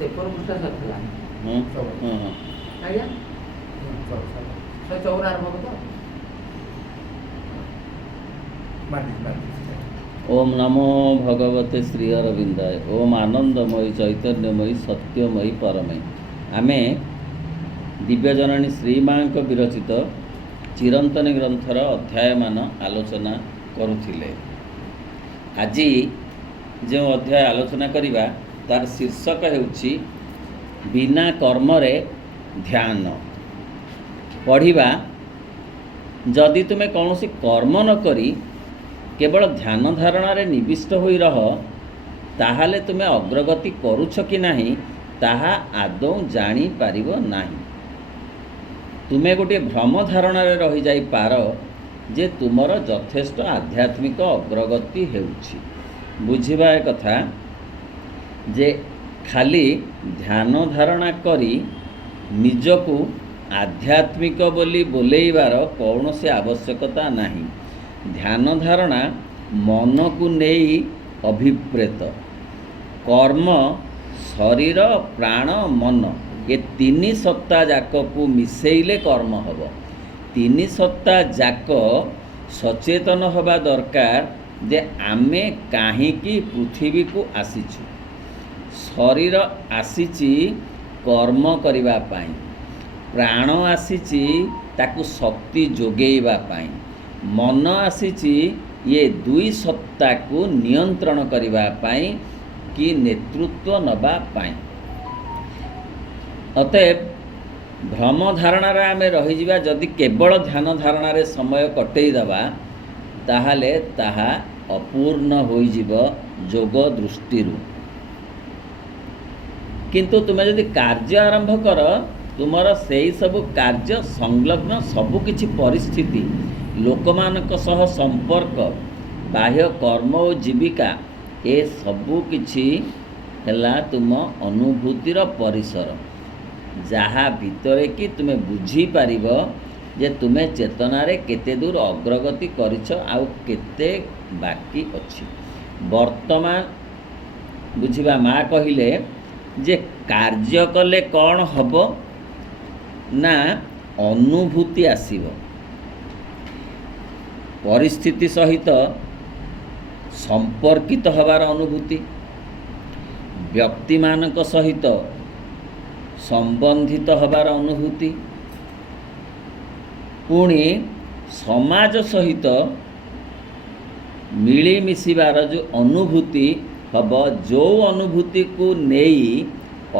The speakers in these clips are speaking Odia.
ତେପନ ପୃଷ୍ଠା ସରିଥିଲା। ହଁ ଆଜ୍ଞା 154 ଆରମ୍ଭ ହବ ତ। ओम नमो भगवते श्री अरविंदाय। ओम आनंदमयी चैतन्यमयी सत्यमयी परमयी। आमे दिव्यजननी श्रीमां विरचित चिरंतन ग्रंथर अध्याय मान आलोचना करुथिले। आज जो अध्याय आलोचना करिबा तार शीर्षक हेउछि बिना कर्म रे ध्यान। पढ़िबा जदि तुमे कौनसी कर्म न करी केवल ध्यान धारणा रे निविष्ट होई रह ताहाले तुमे अग्रगति करुछ कि नाही ताहा आदौ जानी पारिबो नाही। तुमे गोटे भ्रम धारणा रे रही जाई पार जे तुमर यथेष्ट आध्यात्मिक अग्रगति हेउछि। बुझिबा ए कथा जे खाली ध्यान धारणा करी निजकु आध्यात्मिक बोली बोलेइबार कौनसी आवश्यकता नाही। ध्यान धारणा मन को नहीं अभिप्रेत। कर्म शरीर प्राण मन ये तीन सत्ता जाक को मिसेइले कर्म हब। तीन सत्ता जाक सचेतन हवा दरकार जे आमे काहींकी पृथ्वी को आसीछु। शरीर आसीची कर्म करिबा पाई, प्राण आसीची ताकु शक्ति जोगेइबा पाई, मन आसीची ये दुई सत्ता को नियंत्रण करिबा पाई कि नेतृत्व नबा पाई। अतएव भ्रम धारणा रे आमे रही जिबा जदि केवल ध्यान धारणा रे समय कटेई दबा ताहाले ताहा अपूर्ण होई जिवो जोग दृष्टिरु। किंतु तुमे जदि कार्य आरंभ कर तुमर सेई सब कार्य संलग्न सबु किछि परिस्थिति लोकमानक सह संपर्क बाह्य कर्म और जीविका ए सबु किछि हेला तुम अनुभूतिर परिसर जहाँ भितरे कि तुमे बुझी पारिबो जे तुमे चेतना रे केते दूर अग्रगति करिछ आउ केते बाकी अछि। वर्तमान बुझिबा माँ कहिले जे कार्य कले कौन हबो ना अनुभूति आसीबो। परिस्थिति सहित संपर्कित हबार अनुभूति, व्यक्ति मानक सहित संबंधित हबार अनुभूति, पुणी समाज सहित मिली मिसिबार जो अनुभूति हब, जो अनुभूति को नहीं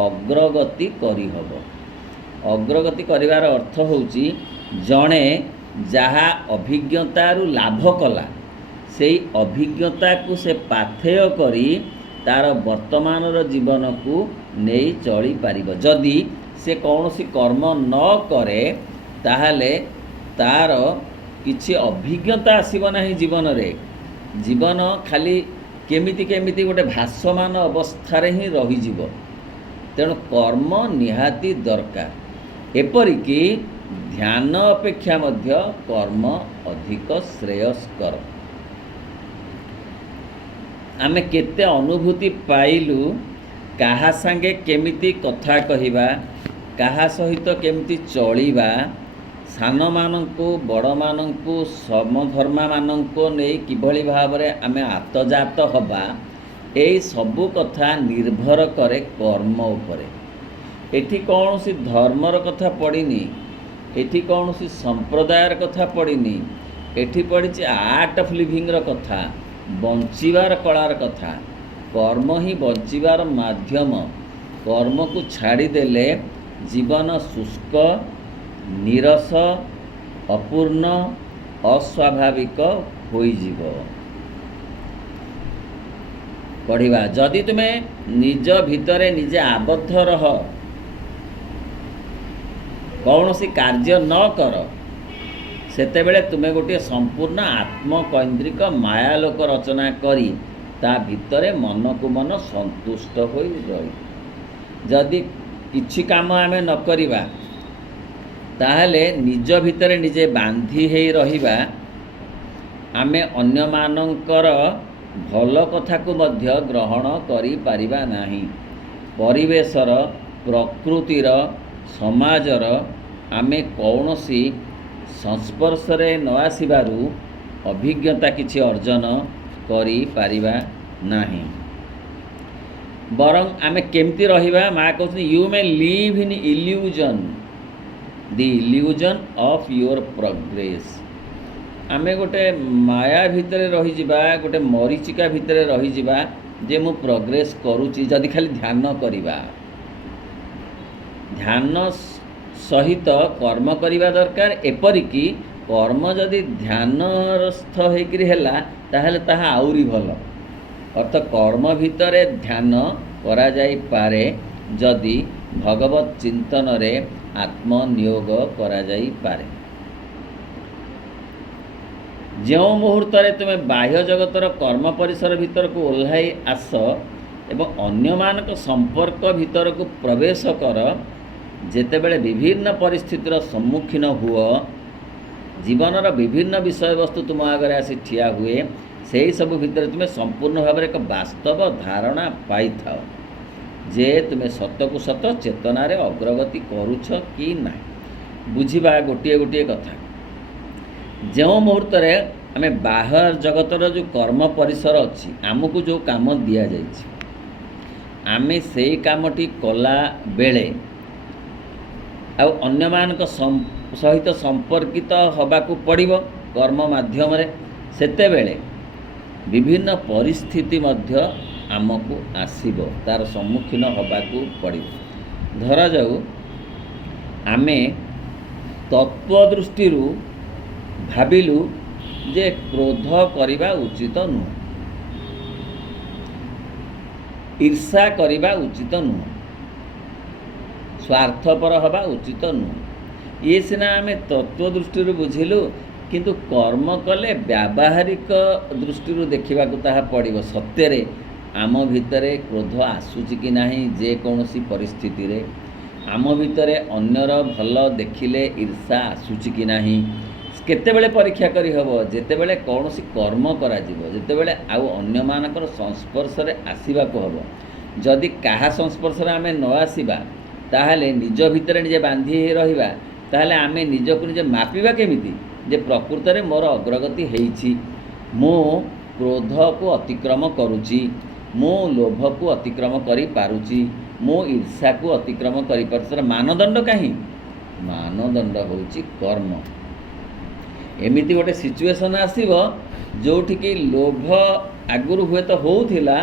अग्रगति करी हब। अग्रगति करिवार अर्थ होउची जणे जहाँ अभिज्ञतारु लाभ कला से अभिज्ञता को से पाथेय करी तार वर्तमान जीवन को नहीं चली पारिबो। जदि से कौनसी कर्म न करे ताहाले तार किछि अभिज्ञता आसीबो नाही जीवन रे। जीवन खाली केमिति केमिति गोटे भासमान अवस्था रे ही रही जीवो। तेणु कर्म निहाती दरकार। एपरिकी ध्यान अपेक्षा मध्य कर्म अधिक श्रेयस्कर। आमे केते अनुभूति पाइलु काहा संगे केमिति कथा कहिबा, काहा सहित केमिति चलिबा, सान मानंकु बड़ मानंकु समधर्मा मानंकु नहीं किभली भावरे आमे आतजात हबा एई सबु कथा निर्भर करे कर्म उपरे। एठी कौनसी धर्मर कथा पड़िनी, एठी कौनसी संप्रदायर कथा पड़िनी, एठी पड़ी आर्ट ऑफ लिविंग र कथा, बंचिबार कलार कथा। कर्म ही बंचिबार माध्यम। कर्म को छाड़ी देले जीवन शुष्क, नीरस, अपूर्ण, अस्वाभाविक होई जीवो। पढ़िबा जदि तुमे निज भितरे निजे आबद्ध रह, कौनसी कार्य न कर, सेतेबेले तुमे गोटे संपूर्ण आत्मकैंद्रिक मायालोक रचना करी ता भितरे मन को मन संतुष्ट होई रही। जदि किछि काम आमे न करिबा ताहले निज भितरे निजे बांधी हेई रहिबा। आमे अन्य मानंकर भल कथा को मध्य ग्रहण करी पारिबा नाही। ପରିବେଶର ପ୍ରକୃତିର ସମାଜର ଆମେ କୌଣସି ସଂସ୍ପର୍ଶରେ ନ ଆସିବାରୁ ଅଭିଜ୍ଞତା କିଛି ଅର୍ଜନ କରିପାରିବା ନାହିଁ। ବରଂ ଆମେ କେମିତି ରହିବା? ମା କହୁଛନ୍ତି you may live in illusion, the illusion of your progress. ଆମେ ଗୋଟେ ମାୟା ଭିତରେ ରହିଯିବା, ଗୋଟେ ମରିଚିକା ଭିତରେ ରହିଯିବା ଯେ ମୁଁ ପ୍ରୋଗ୍ରେସ୍ କରୁଛି। ଯଦି ଖାଲି ଧ୍ୟାନ କରିବା, ଧ୍ୟାନ ସହିତ କର୍ମ କରିବା ଦରକାର। ଏପରିକି କର୍ମ ଯଦି ଧ୍ୟାନସ୍ଥ ହେଇକରି ହେଲା ତାହେଲେ ତାହା ଆହୁରି ଭଲ। ଅର୍ଥ କର୍ମ ଭିତରେ ଧ୍ୟାନ କରାଯାଇପାରେ ଯଦି ଭଗବତ ଚିନ୍ତନରେ ଆତ୍ମନିୟୋଗ କରାଯାଇପାରେ। ଯେଉଁ ମୁହୂର୍ତ୍ତରେ ତୁମେ ବାହ୍ୟ ଜଗତର କର୍ମ ପରିସର ଭିତରକୁ ଓହ୍ଲାଇ ଆସ ଏବଂ ଅନ୍ୟମାନଙ୍କ ସମ୍ପର୍କ ଭିତରକୁ ପ୍ରବେଶ କର, ଯେତେବେଳେ ବିଭିନ୍ନ ପରିସ୍ଥିତିର ସମ୍ମୁଖୀନ ହୁଅ, ଜୀବନର ବିଭିନ୍ନ ବିଷୟବସ୍ତୁ ତୁମ ଆଗରେ ଆସି ଠିଆ ହୁଏ, ସେହି ସବୁ ଭିତରେ ତୁମେ ସମ୍ପୂର୍ଣ୍ଣ ଭାବରେ ଏକ ବାସ୍ତବ ଧାରଣା ପାଇଥାଅ ଯେ ତୁମେ ସତକୁ ସତ ଚେତନାରେ ଅଗ୍ରଗତି କରୁଛ କି ନାହିଁ। ବୁଝିବା ଗୋଟିଏ ଗୋଟିଏ କଥା। ଯେଉଁ ମୁହୂର୍ତ୍ତରେ ଆମେ ବାହ୍ୟ ଜଗତର ଯେଉଁ କର୍ମ ପରିସର ଅଛି, ଆମକୁ ଯେଉଁ କାମ ଦିଆଯାଇଛି, ଆମେ ସେଇ କାମଟି କଲା ବେଳେ ଆଉ ଅନ୍ୟମାନଙ୍କ ସହିତ ସମ୍ପର୍କିତ ହେବାକୁ ପଡ଼ିବ କର୍ମ ମାଧ୍ୟମରେ, ସେତେବେଳେ ବିଭିନ୍ନ ପରିସ୍ଥିତି ମଧ୍ୟ ଆମକୁ ଆସିବ, ତା'ର ସମ୍ମୁଖୀନ ହେବାକୁ ପଡ଼ିବ। ଧରାଯାଉ ଆମେ ତତ୍ତ୍ୱ ଦୃଷ୍ଟିରୁ ଭାବିଲୁ ଯେ କ୍ରୋଧ କରିବା ଉଚିତ ନୁହେଁ, ଈର୍ଷା କରିବା ଉଚିତ ନୁହେଁ, ସ୍ୱାର୍ଥପର ହେବା ଉଚିତ ନୁହେଁ। ଇଏ ସିନା ଆମେ ତତ୍ତ୍ୱ ଦୃଷ୍ଟିରୁ ବୁଝିଲୁ, କିନ୍ତୁ କର୍ମ କଲେ ବ୍ୟାବହାରିକ ଦୃଷ୍ଟିରୁ ଦେଖିବାକୁ ତାହା ପଡ଼ିବ। ସତ୍ୟରେ ଆମ ଭିତରେ କ୍ରୋଧ ଆସୁଛି କି ନାହିଁ? ଯେକୌଣସି ପରିସ୍ଥିତିରେ ଆମ ଭିତରେ ଅନ୍ୟର ଭଲ ଦେଖିଲେ ଈର୍ଷା ଆସୁଛି କି ନାହିଁ? କେତେବେଳେ ପରୀକ୍ଷା କରିହେବ? ଯେତେବେଳେ କୌଣସି କର୍ମ କରାଯିବ, ଯେତେବେଳେ ଆଉ ଅନ୍ୟମାନଙ୍କର ସଂସ୍ପର୍ଶରେ ଆସିବାକୁ ହେବ। ଯଦି କାହା ସଂସ୍ପର୍ଶରେ ଆମେ ନ ଆସିବା, ତାହେଲେ ନିଜ ଭିତରେ ନିଜେ ବାନ୍ଧି ହୋଇ ରହିବା, ତାହେଲେ ଆମେ ନିଜକୁ ନିଜେ ମାପିବା କେମିତି ଯେ ପ୍ରକୃତରେ ମୋର ଅଗ୍ରଗତି ହେଇଛି? ମୁଁ କ୍ରୋଧକୁ ଅତିକ୍ରମ କରୁଛି, ମୁଁ ଲୋଭକୁ ଅତିକ୍ରମ କରିପାରୁଛି, ମୁଁ ଈର୍ଷାକୁ ଅତିକ୍ରମ କରିପାରୁଛି। ତା'ର ମାନଦଣ୍ଡ କାହିଁ? ମାନଦଣ୍ଡ ହେଉଛି କର୍ମ। ଏମିତି ଗୋଟେ ସିଚୁଏସନ୍ ଆସିବ ଯେଉଁଠିକି ଲୋଭ ଆଗରୁ ହୁଏତ ହେଉଥିଲା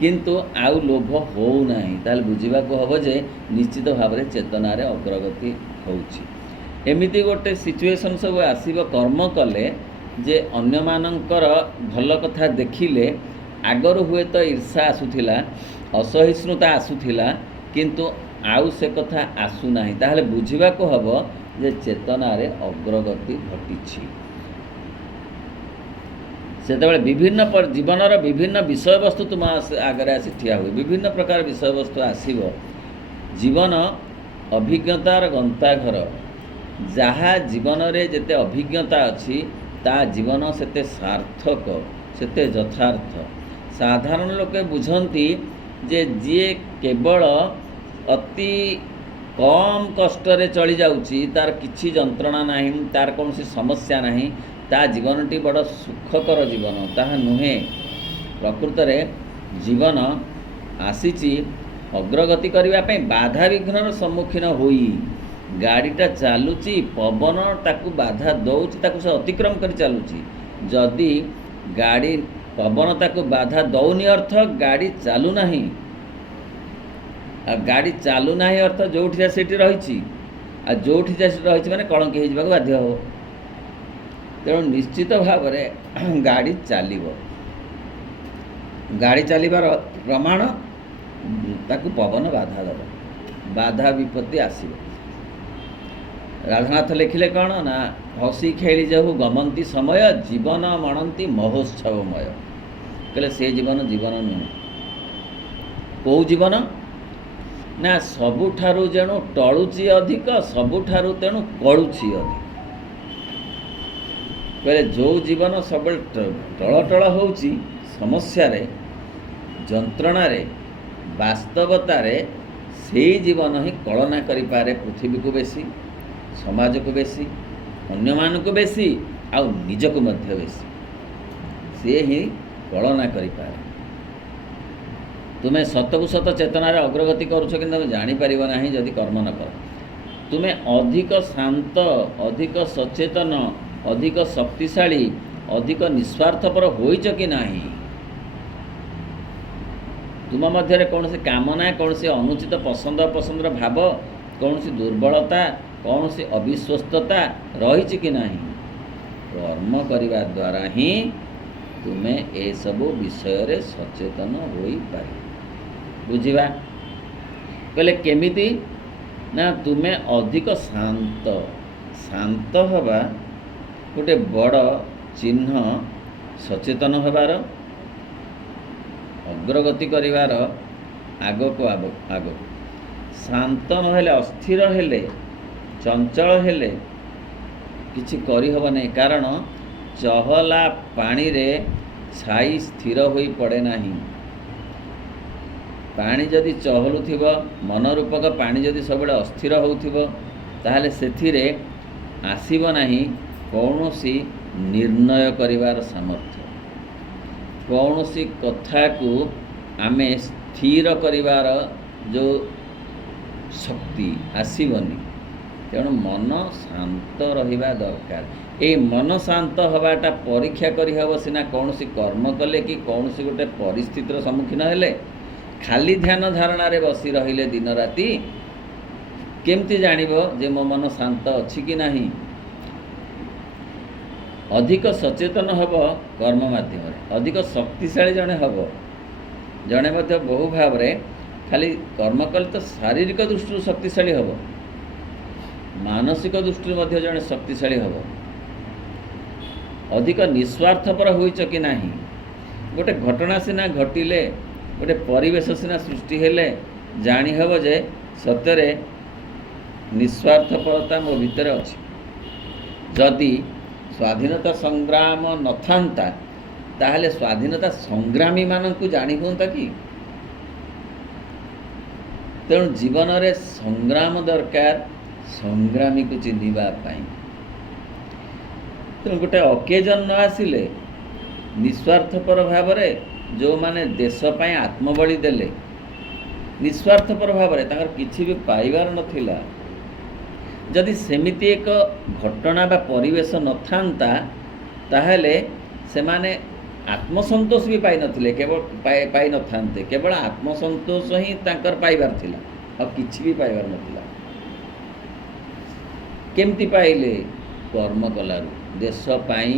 କିନ୍ତୁ ଆଉ ଲୋଭ ହେଉନାହିଁ, ତାହେଲେ ବୁଝିବାକୁ ହେବ ଯେ ନିଶ୍ଚିତ ଭାବରେ ଚେତନାରେ ଅଗ୍ରଗତି ହେଉଛି। ଏମିତି ଗୋଟେ ସିଚୁଏସନ୍ ସବୁ ଆସିବ କର୍ମ କଲେ ଯେ ଅନ୍ୟମାନଙ୍କର ଭଲ କଥା ଦେଖିଲେ ଆଗରୁ ହୁଏତ ଈର୍ଷା ଆସୁଥିଲା, ଅସହିଷ୍ଣୁତା ଆସୁଥିଲା, କିନ୍ତୁ ଆଉ ସେ କଥା ଆସୁନାହିଁ। ତାହେଲେ ବୁଝିବାକୁ ହେବ ଯେ ଚେତନାରେ ଅଗ୍ରଗତି ଘଟିଛି। ସେତେବେଳେ ବିଭିନ୍ନ ଜୀବନର ବିଭିନ୍ନ ବିଷୟବସ୍ତୁ ତୁମ ଆଗରେ ଆସି ଠିଆ ହୁଏ, ବିଭିନ୍ନ ପ୍ରକାର ବିଷୟବସ୍ତୁ ଆସିବ। ଜୀବନ ଅଭିଜ୍ଞତାର ଗନ୍ତାଘର। ଯାହା ଜୀବନରେ ଯେତେ ଅଭିଜ୍ଞତା ଅଛି ତା ଜୀବନ ସେତେ ସାର୍ଥକ, ସେତେ ଯଥାର୍ଥ। ସାଧାରଣ ଲୋକେ ବୁଝନ୍ତି ଯେ ଯିଏ କେବଳ ଅତି କମ୍ କଷ୍ଟରେ ଚଳି ଯାଉଛି, ତାର କିଛି ଯନ୍ତ୍ରଣା ନାହିଁ, ତାର କୌଣସି ସମସ୍ୟା ନାହିଁ, ତା ଜୀବନଟି ବଡ଼ ସୁଖକର ଜୀବନ। ତାହା ନୁହେଁ। ପ୍ରକୃତରେ ଜୀବନ ଆସିଛି ଅଗ୍ରଗତି କରିବା ପାଇଁ। ବାଧାବିଘ୍ନର ସମ୍ମୁଖୀନ ହୋଇ ଗାଡ଼ିଟା ଚାଲୁଛି, ପବନ ତାକୁ ବାଧା ଦେଉଛି, ତାକୁ ସେ ଅତିକ୍ରମ କରି ଚାଲୁଛି। ଯଦି ଗାଡ଼ି ପବନ ତାକୁ ବାଧା ଦେଉନି ଅର୍ଥ ଗାଡ଼ି ଚାଲୁନାହିଁ, ଆଉ ଗାଡ଼ି ଚାଲୁନାହିଁ ଅର୍ଥ ଯେଉଁଠି ଯା ସେଠି ରହିଛି, ଆଉ ଯେଉଁଠି ଯା ସେଠି ରହିଛି ମାନେ କଳଙ୍କି ହୋଇଯିବାକୁ ବାଧ୍ୟ ହେବ। ତେଣୁ ନିଶ୍ଚିତ ଭାବରେ ଗାଡ଼ି ଚାଲିବ। ଗାଡ଼ି ଚାଲିବାର ପ୍ରମାଣ ତାକୁ ପବନ ବାଧା ଦେବ, ବାଧା ବିପତ୍ତି ଆସିବ। ରାଧାନାଥ ଲେଖିଲେ କ'ଣ ନା, ହସି ଖେଳି ଯାଉ ଗମନ୍ତି ସମୟ, ଜୀବନ ମଣନ୍ତି ମହୋତ୍ସବମୟ। କହିଲେ ସେ ଜୀବନ ଜୀବନ ନୁହେଁ। କେଉଁ ଜୀବନ? ନା ସବୁଠାରୁ ଯେଣୁ ଟଳୁଛି ଅଧିକ, ସବୁଠାରୁ ତେଣୁ କଳୁଛି ଅଧିକ। କହିଲେ ଯେଉଁ ଜୀବନ ସବୁବେଳେ ଟଳ ଟଳ ହେଉଛି, ସମସ୍ୟାରେ, ଯନ୍ତ୍ରଣାରେ, ବାସ୍ତବତାରେ ସେଇ ଜୀବନ ହିଁ କଳନା କରିପାରେ ପୃଥିବୀକୁ ବେଶୀ, ସମାଜକୁ ବେଶୀ, ଅନ୍ୟମାନଙ୍କୁ ବେଶୀ, ଆଉ ନିଜକୁ ମଧ୍ୟ ବେଶୀ। ସିଏ ହିଁ କଳନା କରିପାରେ। ତୁମେ ସତକୁ ସତ ଚେତନାରେ ଅଗ୍ରଗତି କରୁଛ, କିନ୍ତୁ ତୁମେ ଜାଣିପାରିବ ନାହିଁ ଯଦି କର୍ମ ନ କର। ତୁମେ ଅଧିକ ଶାନ୍ତ, ଅଧିକ ସଚେତନ, ଅଧିକ ଶକ୍ତିଶାଳୀ, ଅଧିକ ନିସ୍ୱାର୍ଥପର ହୋଇଛ କି ନାହିଁ? ତୁମ ମଧ୍ୟରେ କୌଣସି କାମନା, କୌଣସି ଅନୁଚିତ ପସନ୍ଦ ଅପସନ୍ଦର ଭାବ, କୌଣସି ଦୁର୍ବଳତା, କୌଣସି ଅବିଶ୍ୱସ୍ତତା ରହିଛି କି ନାହିଁ? କର୍ମ କରିବା ଦ୍ୱାରା ହିଁ ତୁମେ ଏସବୁ ବିଷୟରେ ସଚେତନ ହୋଇପାରିବ। ବୁଝିବା? କହିଲେ କେମିତି? ନା ତୁମେ ଅଧିକ ଶାନ୍ତ ହେବା ଗୋଟେ ବଡ଼ ଚିହ୍ନ ସଚେତନ ହେବାର, ଅଗ୍ରଗତି କରିବାର। ଆଗକୁ ଶାନ୍ତ ନହେଲେ, ଅସ୍ଥିର ହେଲେ, ଚଞ୍ଚଳ ହେଲେ କିଛି କରିହେବ ନାହିଁ। କାରଣ ଚହଲା ପାଣିରେ ଛାଇ ସ୍ଥିର ହୋଇ ପଡ଼େ ନାହିଁ। ପାଣି ଯଦି ଚହଲୁଥିବ, ମନରୂପକ ପାଣି ଯଦି ସବୁବେଳେ ଅସ୍ଥିର ହେଉଥିବ, ତାହେଲେ ସେଥିରେ ଆସିବ ନାହିଁ କୌଣସି ନିର୍ଣ୍ଣୟ କରିବାର ସାମର୍ଥ୍ୟ। କୌଣସି କଥାକୁ ଆମେ ସ୍ଥିର କରିବାର ଯେଉଁ ଶକ୍ତି ଆସିବନି। ତେଣୁ ମନ ଶାନ୍ତ ରହିବା ଦରକାର। ଏଇ ମନ ଶାନ୍ତ ହେବାଟା ପରୀକ୍ଷା କରିହେବ ସିନା କୌଣସି କର୍ମ କଲେ କି କୌଣସି ଗୋଟେ ପରିସ୍ଥିତିର ସମ୍ମୁଖୀନ ହେଲେ। ଖାଲି ଧ୍ୟାନ ଧାରଣାରେ ବସି ରହିଲେ ଦିନ ରାତି କେମିତି ଜାଣିବ ଯେ ମୋ ମନ ଶାନ୍ତ ଅଛି କି ନାହିଁ? ଅଧିକ ସଚେତନ ହେବ କର୍ମ ମାଧ୍ୟମରେ, ଅଧିକ ଶକ୍ତିଶାଳୀ ଜଣେ ହେବ। ଜଣେ ମଧ୍ୟ ବହୁ ଭାବରେ ଖାଲି କର୍ମ କଲେ ତ ଶାରୀରିକ ଦୃଷ୍ଟିରୁ ଶକ୍ତିଶାଳୀ ହେବ, ମାନସିକ ଦୃଷ୍ଟିରୁ ମଧ୍ୟ ଜଣେ ଶକ୍ତିଶାଳୀ ହେବ। ଅଧିକ ନିସ୍ୱାର୍ଥପର ହୋଇଛ କି ନାହିଁ? ଗୋଟେ ଘଟଣା ସିନା ଘଟିଲେ, ଗୋଟେ ପରିବେଶ ସିନା ସୃଷ୍ଟି ହେଲେ ଜାଣିହେବ ଯେ ସତରେ ନିସ୍ୱାର୍ଥପରତା ମୋ ଭିତରେ ଅଛି। ଯଦି ସ୍ୱାଧୀନତା ସଂଗ୍ରାମ ନଥାନ୍ତା, ତାହେଲେ ସ୍ୱାଧୀନତା ସଂଗ୍ରାମୀମାନଙ୍କୁ ଜାଣି ହୁଅନ୍ତା କି? ତେଣୁ ଜୀବନରେ ସଂଗ୍ରାମ ଦରକାର, ସଂଗ୍ରାମୀକୁ ଚିହ୍ନିବା ପାଇଁ। ତେଣୁ ଗୋଟେ ଅକେଜନ୍ ନ ଆସିଲେ ନିସ୍ୱାର୍ଥପର ଭାବରେ ଯେଉଁମାନେ ଦେଶ ପାଇଁ ଆତ୍ମବଳି ଦେଲେ, ନିସ୍ୱାର୍ଥପର ଭାବରେ ତାଙ୍କର କିଛି ବି ପାଇବାର ନଥିଲା, ଯଦି ସେମିତି ଏକ ଘଟଣା ବା ପରିବେଶ ନଥାନ୍ତା, ତାହେଲେ ସେମାନେ ଆତ୍ମସନ୍ତୋଷ ବି ପାଇନଥିଲେ, ପାଇନଥାନ୍ତେ। କେବଳ ଆତ୍ମସନ୍ତୋଷ ହିଁ ତାଙ୍କର ପାଇବାର ଥିଲା, ଆଉ କିଛି ବି ପାଇବାର ନଥିଲା। କେମିତି ପାଇଲେ? କର୍ମ କଲାରୁ, ଦେଶ ପାଇଁ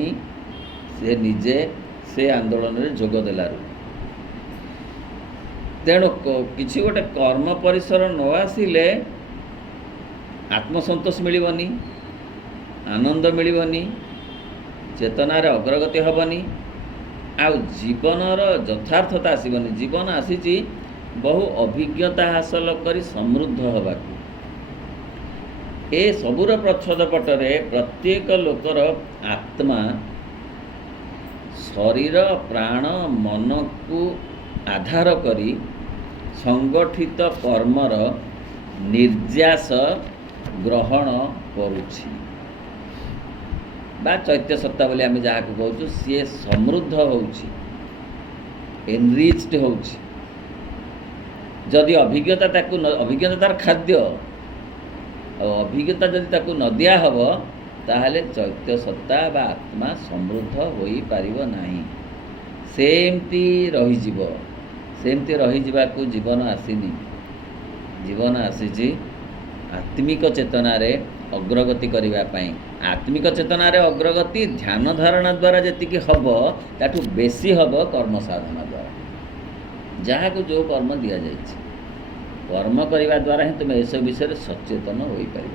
ସେ ନିଜେ ସେ ଆନ୍ଦୋଳନରେ ଯୋଗ ଦେଲାରୁ। ତେଣୁ କିଛି ଗୋଟେ କର୍ମ ପରିସର ନ ଆସିଲେ ଆତ୍ମସନ୍ତୋଷ ମିଳିବନି, ଆନନ୍ଦ ମିଳିବନି, ଚେତନାରେ ଅଗ୍ରଗତି ହେବନି, ଆଉ ଜୀବନର ଯଥାର୍ଥତା ଆସିବନି। ଜୀବନ ଆସିଛି ବହୁ ଅଭିଜ୍ଞତା ହାସଲ କରି ସମୃଦ୍ଧ ହେବାକୁ। ଏ ସବୁର ପ୍ରଚ୍ଛଦ ପଟରେ ପ୍ରତ୍ୟେକ ଲୋକର ଆତ୍ମା ଶରୀର, ପ୍ରାଣ, ମନକୁ ଆଧାର କରି ସଂଗଠିତ କର୍ମର ନିର୍ଯାସ ଗ୍ରହଣ କରୁଛି, ବା ଚୈତ୍ୟ ସତ୍ତା ବୋଲି ଆମେ ଯାହାକୁ କହୁଛୁ, ସିଏ ସମୃଦ୍ଧ ହେଉଛି, ଏନରିଚ୍ଡ ହେଉଛି। ଯଦି ଅଭିଜ୍ଞତା ତାର ଖାଦ୍ୟ, ଆଉ ଅଭିଜ୍ଞତା ଯଦି ତାକୁ ନ ଦିଆହେବ, ତାହେଲେ ଚୈତ୍ୟ ସତ୍ତା ବା ଆତ୍ମା ସମୃଦ୍ଧ ହୋଇପାରିବ ନାହିଁ, ସେମିତି ରହିଯିବ। ସେମିତି ରହିଯିବାକୁ ଜୀବନ ଆସିନି। ଜୀବନ ଆସିଛି ଆତ୍ମିକ ଚେତନାରେ ଅଗ୍ରଗତି କରିବା ପାଇଁ। ଆତ୍ମିକ ଚେତନାରେ ଅଗ୍ରଗତି ଧ୍ୟାନ ଧାରଣା ଦ୍ୱାରା ଯେତିକି ହେବ, ତାଠୁ ବେଶୀ ହେବ କର୍ମ ସାଧନା ଦ୍ୱାରା। ଯାହାକୁ ଯେଉଁ କର୍ମ ଦିଆଯାଇଛି, କର୍ମ କରିବା ଦ୍ୱାରା ହିଁ ତୁମେ ଏସବୁ ବିଷୟରେ ସଚେତନ ହୋଇପାରିବ।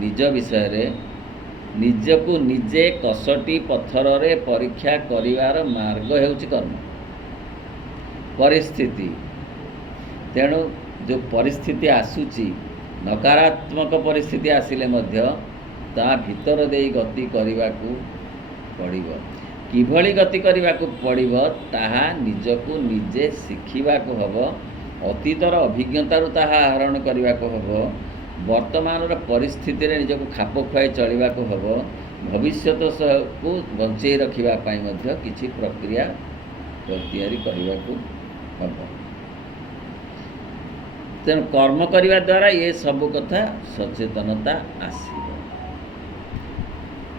ନିଜ ବିଷୟରେ ନିଜକୁ ନିଜେ କଷଟି ପଥରରେ ପରୀକ୍ଷା କରିବାର ମାର୍ଗ ହେଉଛି କର୍ମ। ପରିସ୍ଥିତି, ତେଣୁ ଯେଉଁ ପରିସ୍ଥିତି ଆସୁଛି, ନକାରାତ୍ମକ ପରିସ୍ଥିତି ଆସିଲେ ମଧ୍ୟ ତା ଭିତର ଦେଇ ଗତି କରିବାକୁ ପଡ଼ିବ। କିଭଳି ଗତି କରିବାକୁ ପଡ଼ିବ ତାହା ନିଜକୁ ନିଜେ ଶିଖିବାକୁ ହେବ, ଅତୀତର ଅଭିଜ୍ଞତାରୁ ତାହା ଆହରଣ କରିବାକୁ ହେବ, ବର୍ତ୍ତମାନର ପରିସ୍ଥିତିରେ ନିଜକୁ ଖାପ ଖୁଆଇ ଚଳିବାକୁ ହେବ, ଭବିଷ୍ୟତକୁ ବଞ୍ଚେଇ ରଖିବା ପାଇଁ ମଧ୍ୟ କିଛି ପ୍ରକ୍ରିୟା ତିଆରି କରିବାକୁ ହେବ। ତେଣୁ କର୍ମ କରିବା ଦ୍ୱାରା ଏ ସବୁ କଥା ସଚେତନତା ଆସିବ।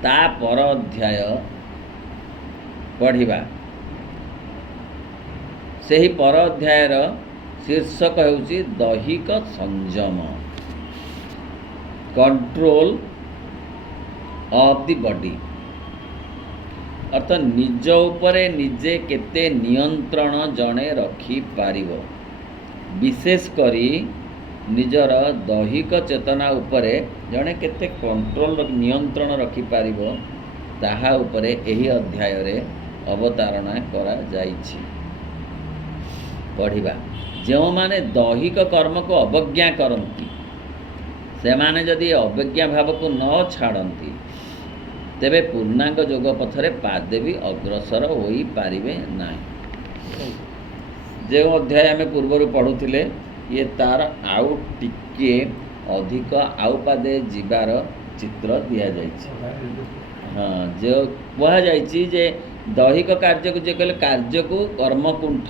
ତା ପର ଅଧ୍ୟାୟ ପଢ଼ିବା। ସେହି ପର ଅଧ୍ୟାୟର ଶୀର୍ଷକ ହେଉଛି ଦୈହିକ ସଂଯମ, କଣ୍ଟ୍ରୋଲ ଅଫ୍ ଦି ବଡି। ଅର୍ଥାତ୍ ନିଜ ଉପରେ ନିଜେ କେତେ ନିୟନ୍ତ୍ରଣ ଜଣେ ରଖିପାରିବ, ବିଶେଷ କରି ନିଜର ଦୈହିକ ଚେତନା ଉପରେ ଜଣେ କେତେ କଣ୍ଟ୍ରୋଲ ନିୟନ୍ତ୍ରଣ ରଖିପାରିବ, ତାହା ଉପରେ ଏହି ଅଧ୍ୟାୟରେ ଅବତାରଣା କରାଯାଇଛି। ପଢ଼ିବା। ଯେଉଁମାନେ ଦୈହିକ କର୍ମକୁ ଅବଜ୍ଞା କରନ୍ତି, ସେମାନେ ଯଦି ଅବଜ୍ଞା ଭାବକୁ ନ ଛାଡ଼ନ୍ତି, ତେବେ ପୂର୍ଣ୍ଣାଙ୍ଗ ଯୋଗ ପଥରେ ପାଦେ ବି ଅଗ୍ରସର ହୋଇପାରିବେ ନାହିଁ। ଯେଉଁ ଅଧ୍ୟାୟ ଆମେ ପୂର୍ବରୁ ପଢ଼ୁଥିଲେ, ଇଏ ତା'ର ଆଉ ଟିକିଏ ଅଧିକ ଆଉ ପାଦେ ଯିବାର ଚିତ୍ର ଦିଆଯାଇଛି। ଯେଉଁ କୁହାଯାଇଛି ଯେ ଦୈହିକ କାର୍ଯ୍ୟକୁ ଯିଏ କହିଲେ କାର୍ଯ୍ୟକୁ କର୍ମକୁଣ୍ଠ,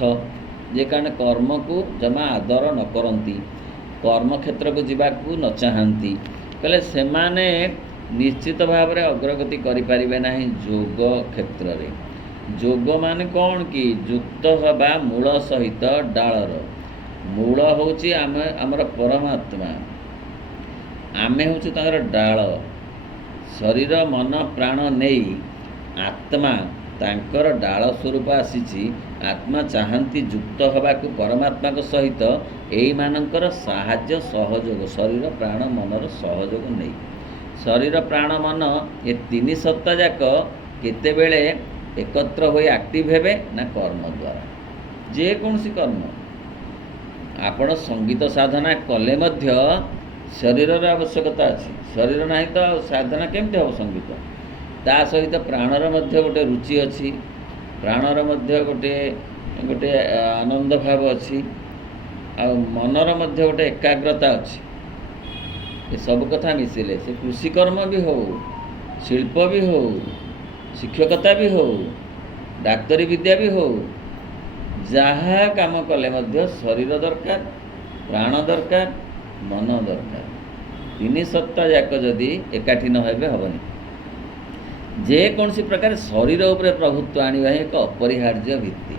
ଯେ କାରଣ କର୍ମକୁ ଜମା ଆଦର ନ କରନ୍ତି, କର୍ମକ୍ଷେତ୍ରକୁ ଯିବାକୁ ନ ଚାହାନ୍ତି, କହିଲେ ସେମାନେ ନିଶ୍ଚିତ ଭାବରେ ଅଗ୍ରଗତି କରିପାରିବେ ନାହିଁ ଯୋଗ କ୍ଷେତ୍ରରେ। ଯୋଗ ମାନେ କ'ଣ କି? ଯୁକ୍ତ ହେବା ମୂଳ ସହିତ ଡାଳର। ମୂଳ ହେଉଛି ଆମର ପରମାତ୍ମା, ଆମେ ହେଉଛୁ ତାଙ୍କର ଡାଳ। ଶରୀର ମନ ପ୍ରାଣ ନେଇ ଆତ୍ମା ତାଙ୍କର ଡାଳ ସ୍ୱରୂପ ଆସିଛି। ଆତ୍ମା ଚାହାନ୍ତି ଯୁକ୍ତ ହେବାକୁ ପରମାତ୍ମାଙ୍କ ସହିତ, ଏଇମାନଙ୍କର ସାହାଯ୍ୟ ସହଯୋଗ, ଶରୀର ପ୍ରାଣ ମନର ସହଯୋଗ ନେଇ। ଶରୀର ପ୍ରାଣ ମନ ଏ ତିନି ସତ୍ତା ଯାକ କେତେବେଳେ ଏକତ୍ର ହୋଇ ଆକ୍ଟିଭ ହେବେ ନା କର୍ମ ଦ୍ୱାରା। ଯେକୌଣସି କର୍ମ, ଆପଣ ସଙ୍ଗୀତ ସାଧନା କଲେ ମଧ୍ୟ ଶରୀରର ଆବଶ୍ୟକତା ଅଛି। ଶରୀର ନାହିଁ ତ ସାଧନା କେମିତି ହେବ ସଙ୍ଗୀତ? ତା ସହିତ ପ୍ରାଣର ମଧ୍ୟ ଗୋଟେ ରୁଚି ଅଛି, ପ୍ରାଣର ମଧ୍ୟ ଗୋଟେ ଆନନ୍ଦ ଭାବ ଅଛି, ଆଉ ମନର ମଧ୍ୟ ଗୋଟେ ଏକାଗ୍ରତା ଅଛି। ଏସବୁ କଥା ମିଶିଲେ ସେ କୃଷିକର୍ମ ବି ହେଉ, ଶିଳ୍ପ ବି ହେଉ, ଶିକ୍ଷକତା ବି ହେଉ, ଡାକ୍ତରୀ ବିଦ୍ୟା ବି ହେଉ, ଯାହା କାମ କଲେ ମଧ୍ୟ ଶରୀର ଦରକାର, ପ୍ରାଣ ଦରକାର, ମନ ଦରକାର। ତିନି ସତ୍ତା ଯାକ ଯଦି ଏକାଠି ନ ହେବେ ହେବନି। ଯେକୌଣସି ପ୍ରକାର ଶରୀର ଉପରେ ପ୍ରଭୁତ୍ୱ ଆଣିବା ହିଁ ଏକ ଅପରିହାର୍ଯ୍ୟ ଭିତ୍ତି।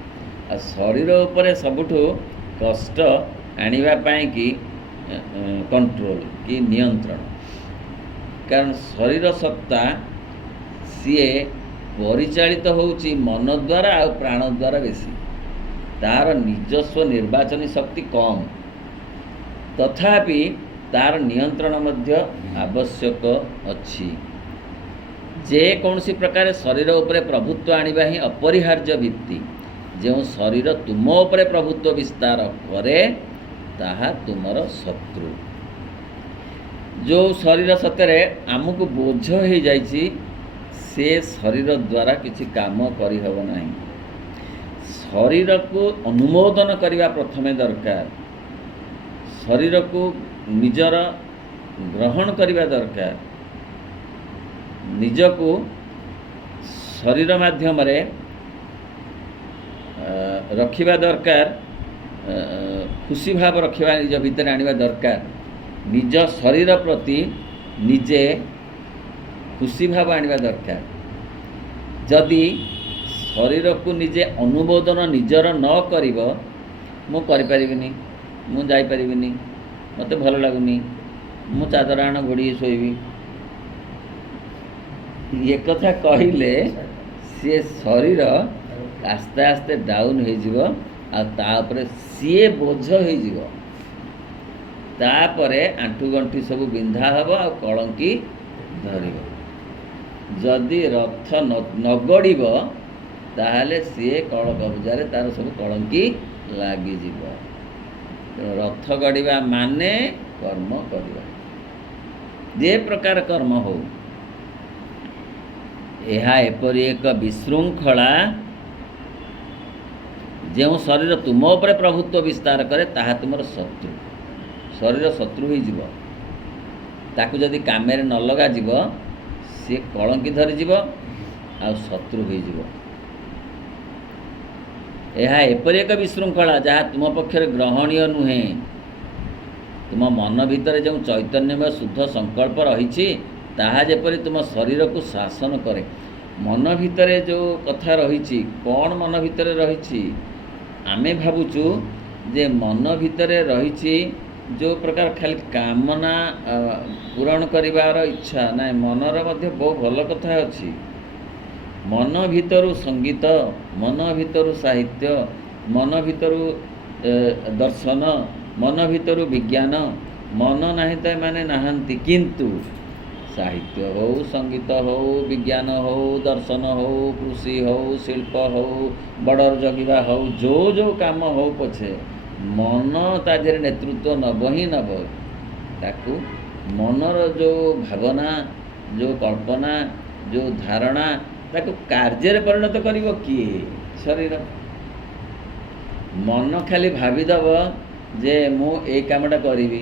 ଆଉ ଶରୀର ଉପରେ ସବୁଠୁ କଷ୍ଟ ଆଣିବା ପାଇଁକି କଣ୍ଟ୍ରୋଲ କି ନିୟନ୍ତ୍ରଣ, କାରଣ ଶରୀର ସତ୍ତା ସିଏ ପରିଚାଳିତ ହେଉଛି ମନ ଦ୍ୱାରା ଆଉ ପ୍ରାଣ ଦ୍ୱାରା ବେଶୀ। ତା'ର ନିଜସ୍ୱ ନିର୍ବାଚନୀ ଶକ୍ତି କମ୍, ତଥାପି ତା'ର ନିୟନ୍ତ୍ରଣ ମଧ୍ୟ ଆବଶ୍ୟକ ଅଛି। ଯେକୌଣସି ପ୍ରକାର ଶରୀର ଉପରେ ପ୍ରଭୁତ୍ୱ ଆଣିବା ହିଁ ଅପରିହାର୍ଯ୍ୟ ଭିତ୍ତି। ଯେଉଁ ଶରୀର ତୁମ ଉପରେ ପ୍ରଭୁତ୍ୱ ବିସ୍ତାର କରେ, ତାହା ତୁମର ଶତ୍ରୁ। ଯେଉଁ ଶରୀର ସତରେ ଆମକୁ ବୋଝ ହୋଇଯାଇଛି, ସେ ଶରୀର ଦ୍ୱାରା କିଛି କାମ କରିହେବ ନାହିଁ। ଶରୀରକୁ ଅନୁମୋଦନ କରିବା ପ୍ରଥମେ ଦରକାର, ଶରୀରକୁ ନିଜର ଗ୍ରହଣ କରିବା ଦରକାର, ନିଜକୁ ଶରୀର ମାଧ୍ୟମରେ ରଖିବା ଦରକାର, ଖୁସି ଭାବ ରଖିବା ନିଜ ଭିତରେ ଆଣିବା ଦରକାର। ନିଜ ଶରୀର ପ୍ରତି ନିଜେ ଖୁସି ଭାବ ଆଣିବା ଦରକାର। ଯଦି ଶରୀରକୁ ନିଜେ ଅନୁମୋଦନ ନିଜର ନ କରିବ, ମୁଁ କରିପାରିବିନି, ମୁଁ ଯାଇପାରିବିନି, ମୋତେ ଭଲ ଲାଗୁନି, ମୁଁ ଚାଦର ଆଣ ଘୋଡ଼ିକି ଶୋଇବି, ଏ କଥା କହିଲେ ସିଏ ଶରୀର ଆସ୍ତେ ଆସ୍ତେ ଡାଉନ୍ ହେଇଯିବ, ଆଉ ତା ଉପରେ ସିଏ ବୋଝ ହେଇଯିବ। ତାପରେ ଆଣ୍ଠୁଗଣ୍ଠି ସବୁ ବିନ୍ଧା ହେବ ଆଉ କଳଙ୍କି ଧରିବ। ଯଦି ରଥ ନ ଗଡ଼ିବ, ତାହେଲେ ସିଏ କଳ କବଜାରେ ତା'ର ସବୁ କଳଙ୍କି ଲାଗିଯିବ। ତେଣୁ ରଥ ଗଡ଼ିବା ମାନେ କର୍ମ କରିବା, ଯେ ପ୍ରକାର କର୍ମ ହେଉ। ଏହା ଏପରି ଏକ ବିଶୃଙ୍ଖଳା ଯେଉଁ ଶରୀର ତୁମ ଉପରେ ପ୍ରଭୁତ୍ୱ ବିସ୍ତାର କରେ ତାହା ତୁମର ଶତ୍ରୁ। ଶରୀର ଶତ୍ରୁ ହୋଇଯିବ। ତାକୁ ଯଦି କାମରେ ନ ଲଗାଯିବ ସିଏ କଳଙ୍କି ଧରିଯିବ ଆଉ ଶତ୍ରୁ ହୋଇଯିବ। ଏହା ଏପରି ଏକ ବିଶୃଙ୍ଖଳା ଯାହା ତୁମ ପକ୍ଷରେ ଗ୍ରହଣୀୟ ନୁହେଁ। ତୁମ ମନ ଭିତରେ ଯେଉଁ ଚୈତନ୍ୟମୟ ଶୁଦ୍ଧ ସଂକଳ୍ପ ରହିଛି ତାହା ଯେପରି ତୁମ ଶରୀରକୁ ଶାସନ କରେ। ମନ ଭିତରେ ଯେଉଁ କଥା ରହିଛି, କ'ଣ ମନ ଭିତରେ ରହିଛି? ଆମେ ଭାବୁଛୁ ଯେ ମନ ଭିତରେ ରହିଛି ଯେଉଁ ପ୍ରକାର ଖାଲି କାମନା ପୂରଣ କରିବାର ଇଚ୍ଛା। ନାହିଁ, ମନର ମଧ୍ୟ ବହୁ ଭଲ କଥା ଅଛି। ମନ ଭିତରୁ ସଙ୍ଗୀତ, ମନ ଭିତରୁ ସାହିତ୍ୟ, ମନ ଭିତରୁ ଦର୍ଶନ, ମନ ଭିତରୁ ବିଜ୍ଞାନ। ମନ ନାହିଁ ତ ଏମାନେ ନାହାନ୍ତି। କିନ୍ତୁ ସାହିତ୍ୟ ହେଉ, ସଙ୍ଗୀତ ହେଉ, ବିଜ୍ଞାନ ହେଉ, ଦର୍ଶନ ହେଉ, କୃଷି ହେଉ, ଶିଳ୍ପ ହେଉ, ବର୍ଡ଼ର ଜଗିବା ହେଉ, ଯେଉଁ କାମ ହେଉ ପଛେ ମନ ତା ଦେହରେ ନେତୃତ୍ୱ ନେବ ହିଁ ନେବ। ତାକୁ ମନର ଯେଉଁ ଭାବନା, ଯେଉଁ କଳ୍ପନା, ଯେଉଁ ଧାରଣା, ତାକୁ କାର୍ଯ୍ୟରେ ପରିଣତ କରିବ କିଏ? ଶରୀର। ମନ ଖାଲି ଭାବିଦେବ ଯେ ମୁଁ ଏଇ କାମଟା କରିବି,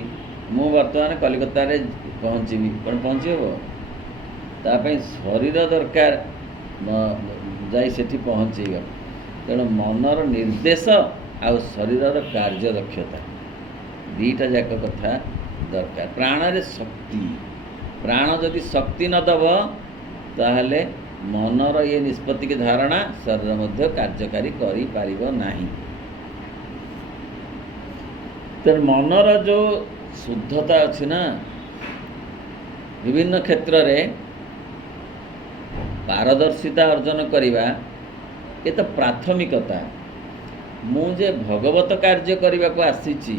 ମୁଁ ବର୍ତ୍ତମାନ କଲିକତାରେ ପହଞ୍ଚିବି। କ'ଣ ପହଞ୍ଚି ହେବ? ତା ପାଇଁ ଶରୀର ଦରକାର ଯାଇ ସେଠି ପହଞ୍ଚେଇବ। ତେଣୁ ମନର ନିର୍ଦ୍ଦେଶ ଆଉ ଶରୀରର କାର୍ଯ୍ୟଦକ୍ଷତା ଦୁଇଟା ଯାକ କଥା ଦରକାର। ପ୍ରାଣରେ ଶକ୍ତି। ପ୍ରାଣ ଯଦି ଶକ୍ତି ନ ଦେବ ତାହେଲେ ମନର ଇଏ ନିଷ୍ପତ୍ତିକି ଧାରଣା ଶରୀର ମଧ୍ୟ କାର୍ଯ୍ୟକାରୀ କରିପାରିବ ନାହିଁ। ତେଣୁ ମନର ଯେଉଁ ଶୁଦ୍ଧତା ଅଛି ନା, ବିଭିନ୍ନ କ୍ଷେତ୍ରରେ ପାରଦର୍ଶିତା ଅର୍ଜନ କରିବା ଏ ତ ପ୍ରାଥମିକତା। ମୁଁ ଯେ ଭଗବତ କାର୍ଯ୍ୟ କରିବାକୁ ଆସିଛି,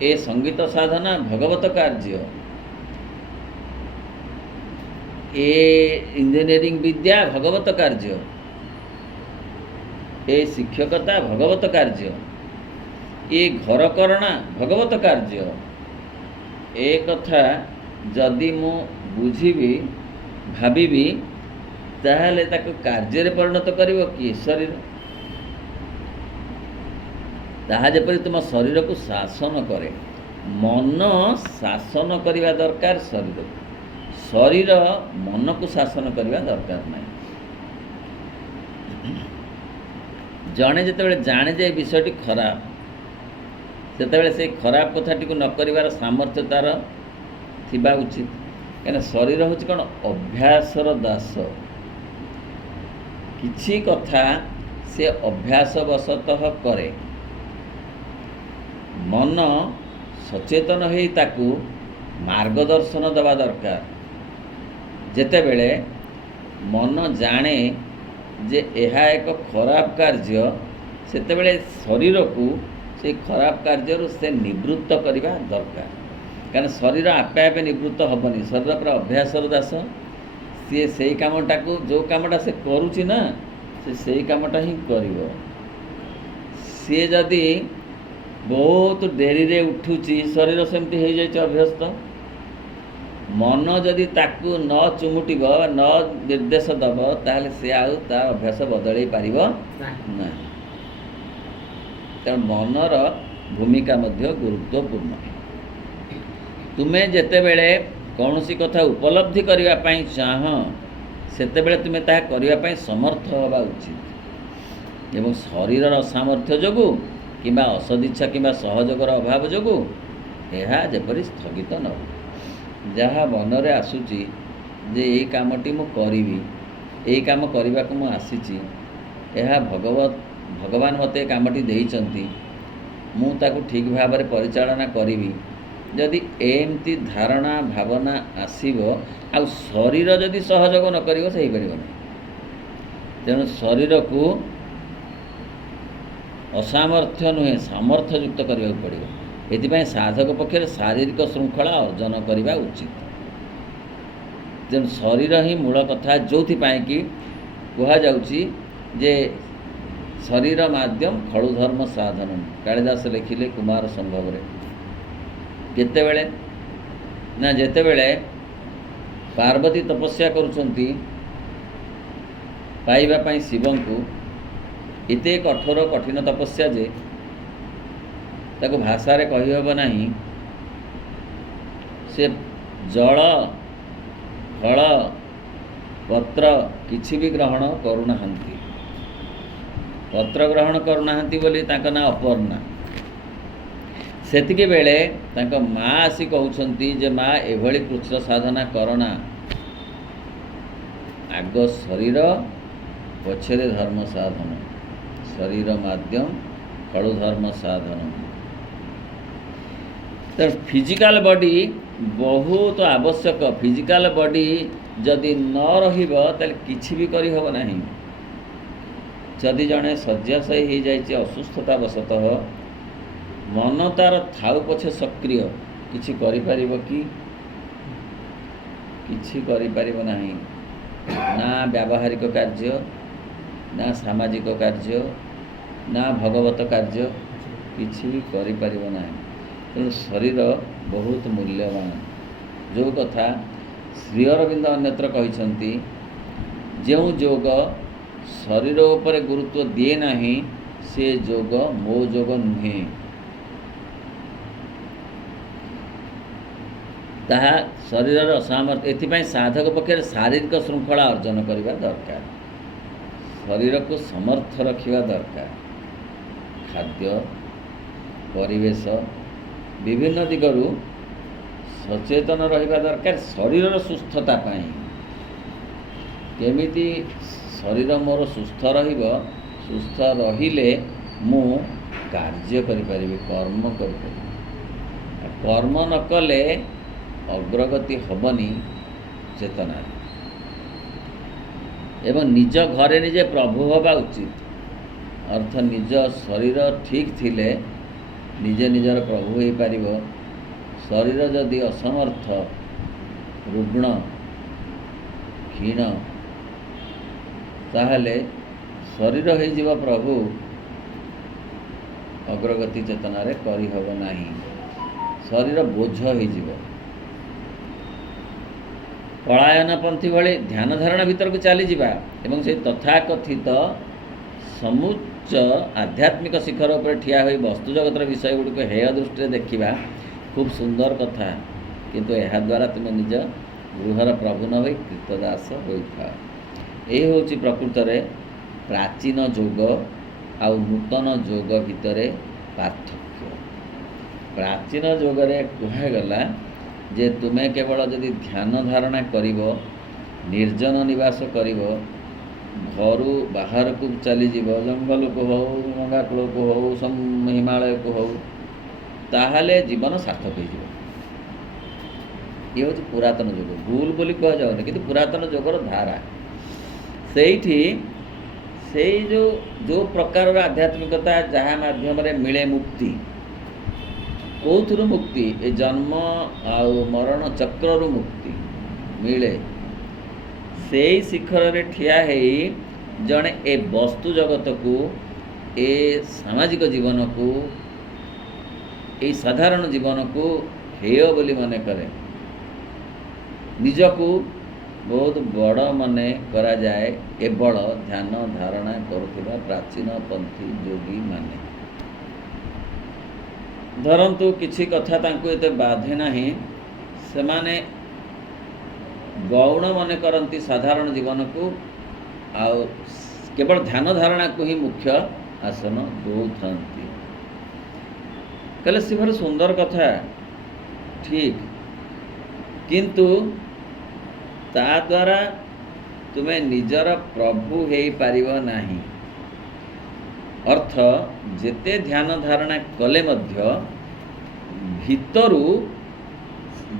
ଏ ସଙ୍ଗୀତ ସାଧନା ଭଗବତ କାର୍ଯ୍ୟ, ଏ ଇଞ୍ଜିନିୟରିଂ ବିଦ୍ୟା ଭଗବତ କାର୍ଯ୍ୟ, ଏ ଶିକ୍ଷକତା ଭଗବତ କାର୍ଯ୍ୟ, ଏ ଘରକରଣା ଭଗବତ କାର୍ଯ୍ୟ। ଏ କଥା ଯଦି ମୁଁ ବୁଝିବି, ଭାବିବି, ତାହେଲେ ତାକୁ କାର୍ଯ୍ୟରେ ପରିଣତ କରିବ କିଏ? ଶରୀର। ତାହା ଯେପରି ତୁମ ଶରୀରକୁ ଶାସନ କରେ। ମନ ଶାସନ କରିବା ଦରକାର ଶରୀରକୁ। ଶରୀର ମନକୁ ଶାସନ କରିବା ଦରକାର ନାହିଁ। ଜଣେ ଯେତେବେଳେ ଜାଣେ ଯେ ଏ ବିଷୟଟି ଖରାପ, ସେତେବେଳେ ସେ ଖରାପ କଥାଟିକୁ ନ କରିବାର ସାମର୍ଥ୍ୟ ତା'ର ଥିବା ଉଚିତ। କାହିଁକିନା ଶରୀର ହେଉଛି କ'ଣ? ଅଭ୍ୟାସର ଦାସ। କିଛି କଥା ସେ ଅଭ୍ୟାସବଶତଃ କରେ। ମନ ସଚେତନ ହୋଇ ତାକୁ ମାର୍ଗଦର୍ଶନ ଦେବା ଦରକାର। ଯେତେବେଳେ ମନ ଜାଣେ ଯେ ଏହା ଏକ ଖରାପ କାର୍ଯ୍ୟ, ସେତେବେଳେ ଶରୀରକୁ ସେଇ ଖରାପ କାର୍ଯ୍ୟରୁ ସେ ନିବୃତ୍ତ କରିବା ଦରକାର। କାରଣ ଶରୀର ଆପେ ଆପେ ନିବୃତ୍ତ ହେବନି। ଶରୀର ପୁରା ଅଭ୍ୟାସର ଦାସ। ସିଏ ସେଇ କାମଟାକୁ, ଯେଉଁ କାମଟା ସେ କରୁଛି ନା, ସେ ସେଇ କାମଟା ହିଁ କରିବ। ସିଏ ଯଦି ବହୁତ ଡେରିରେ ଉଠୁଛି, ଶରୀର ସେମିତି ହେଇଯାଇଛି ଅଭ୍ୟସ୍ତ। ମନ ଯଦି ତାକୁ ନ ଚୁମୁଟିବ, ନ ନିର୍ଦ୍ଦେଶ ଦେବ, ତାହେଲେ ସେ ଆଉ ତା ଅଭ୍ୟାସ ବଦଳେଇ ପାରିବ ନାହିଁ। ତେଣୁ ମନର ଭୂମିକା ମଧ୍ୟ ଗୁରୁତ୍ୱପୂର୍ଣ୍ଣ। ତୁମେ ଯେତେବେଳେ କୌଣସି କଥା ଉପଲବ୍ଧି କରିବା ପାଇଁ ଚାହଁ, ସେତେବେଳେ ତୁମେ ତାହା କରିବା ପାଇଁ ସମର୍ଥ ହେବା ଉଚିତ। ଏବଂ ଶରୀରର ଅସାମର୍ଥ୍ୟ ଯୋଗୁଁ କିମ୍ବା ଅସଦିଚ୍ଛା କିମ୍ବା ସହଯୋଗର ଅଭାବ ଯୋଗୁଁ ଏହା ଯେପରି ସ୍ଥଗିତ ନ ହୁଏ। ଯାହା ମନରେ ଆସୁଛି ଯେ ଏଇ କାମଟି ମୁଁ କରିବି, ଏଇ କାମ କରିବାକୁ ମୁଁ ଆସିଛି, ଏହା ଭଗବାନ ମୋତେ ଏ କାମଟି ଦେଇଛନ୍ତି, ମୁଁ ତାକୁ ଠିକ୍ ଭାବରେ ପରିଚାଳନା କରିବି। ଯଦି ଏମିତି ଧାରଣା ଭାବନା ଆସିବ, ଆଉ ଶରୀର ଯଦି ସହଯୋଗ ନ କରିବ, ସେ ହେଇପାରିବ ନାହିଁ। ତେଣୁ ଶରୀରକୁ ଅସାମର୍ଥ୍ୟ ନୁହେଁ, ସାମର୍ଥ୍ୟଯୁକ୍ତ କରିବାକୁ ପଡ଼ିବ। ଏଥିପାଇଁ ସାଧକ ପକ୍ଷରେ ଶାରୀରିକ ଶୃଙ୍ଖଳା ଅର୍ଜନ କରିବା ଉଚିତ। ତେଣୁ ଶରୀର ହିଁ ମୂଳ କଥା, ଯେଉଁଥିପାଇଁ କି କୁହାଯାଉଛି ଯେ ଶରୀର ମାଧ୍ୟମ ଖଳୁ ଧର୍ମ ସାଧନ। କାଳିଦାସ ଲେଖିଲେ କୁମାର ସମ୍ଭବରେ। କେତେବେଳେ ନା, ଯେତେବେଳେ ପାର୍ବତୀ ତପସ୍ୟା କରୁଛନ୍ତି ପାଇବା ପାଇଁ ଶିବଙ୍କୁ, एते कठोर कठिन तपस्या जे ताको भाषा रे कहि हेब नाही। से जल फल पत्र किछि भी ग्रहण करुनाहांती। पत्र ग्रहण करुनाहांती बोली तांका ना अपर्णा। सेतिके बेले तांका माँ आसी कहउछंती जे माँ एभली कृष्ण साधना करना। आग शरीर पछरे धर्म साधन। शरीर माध्यम खड़ु धर्म साधन। तो फिजिकल बॉडी बहुत आवश्यक। फिजिकल बॉडी जदि न रहिबो ताले किछि भी करि होब नाही। जदि जणे शय्याशायी हो जाइए असुस्थता वशतः मन तार थाउ पछे सक्रिय किछि करि परिबो कि किछि करि परिबो नाही। ना व्यावहारिक कार्य ना सामाजिक कार्य ना भगवत कार्य किछि भी करि परिबो नाही। तेणु शरीर बहुत मूल्यवान। जो कथा श्री अरविंद अन्यत्र कहिसंती जो योग शरीर उपरे गुरुत्व दिए नाही से योग मो योग नुहे। ताहा शरीर असामर्थ्य एथिपाई साधक पक्षे शारीरिक श्रृंखला अर्जन करने दरकार। शरीर को समर्थ रखा दरकार। खाद्य परिवेश विभिन्न दिगरु सचेतन रहिबा दरकार। शरीर सुस्थता पाई केमिति शरीर मोर सुस्थ रहिबो। सुस्थ रहिले मु कार्य करि परिबि कर्म करि परिबि। कर्म न कले अग्रगति हबनी चेतना एवं निज घरे निजे प्रभु हवा उचित। अर्थ निज शरीर ठीक थिले निजे निजर प्रभु हो पारिबो। शरीर जदि असमर्थ रुग्ण क्षीण ताहले शरीर हो जीव प्रभु अग्रगति चेतना रे करि हब नाही। शरीर बोझ हो जीव। पलायन पंथी भली ध्यान धारणा भीतर को चली जिबा एवं से तथाकथित समुच्च आध्यात्मिक शिखर उपर ठिया होई वस्तु जगतर विषय गुड़िक हेय दृष्टि देखा खूब सुंदर कथा। किंतु यह द्वारा तुम निज गृहर प्रभु न होई कृतदास होइथा। यही हूँ प्रकृत में प्राचीन योग आउ नूतन योग भितर पार्थक्य। प्राचीन योगरे कहगला जे तुम्हें केवल जदि ध्यान धारणा करिवो निर्जन निवास करिवो घरु बाहर को चली जीवो जंगल को हो गंगाकूल को हो हिमालय को हो ताहले जीवन सार्थक हो। ये हूँ पुरातन योग। भूल बोली कह जाऊनी कि पुरातन योगर धारा सेठी से जो प्रकार आध्यात्मिकता जहाँ माध्यम मिले मुक्ति कौथुरु मुक्ति ए जन्म आउ मरण चक्रु मुक्ति मिले। से शिखर रे ठिया है जड़े ए वस्तु जगत को ए सामाजिक जीवन को ए साधारण जीवन को हेय बोली माने करे। निजको बहुत बड़ माने करा जाए केवल ध्यान धारणा करुवा प्राचीन पंथी योगी माने। धरंतु किछि कथा तांको एते बाधे नाही। से माने गौण मन करती साधारण जीवन को आउ केवल ध्यान धारणा को ही मुख्य आसन दौथांती। कहले सी भारी सुंदर कथा ठीक किंतु ता द्वारा तुम्हें निजर प्रभु हो पारिबो नाही। अर्थ जेते ध्यान धारणा कले मध्य भितरु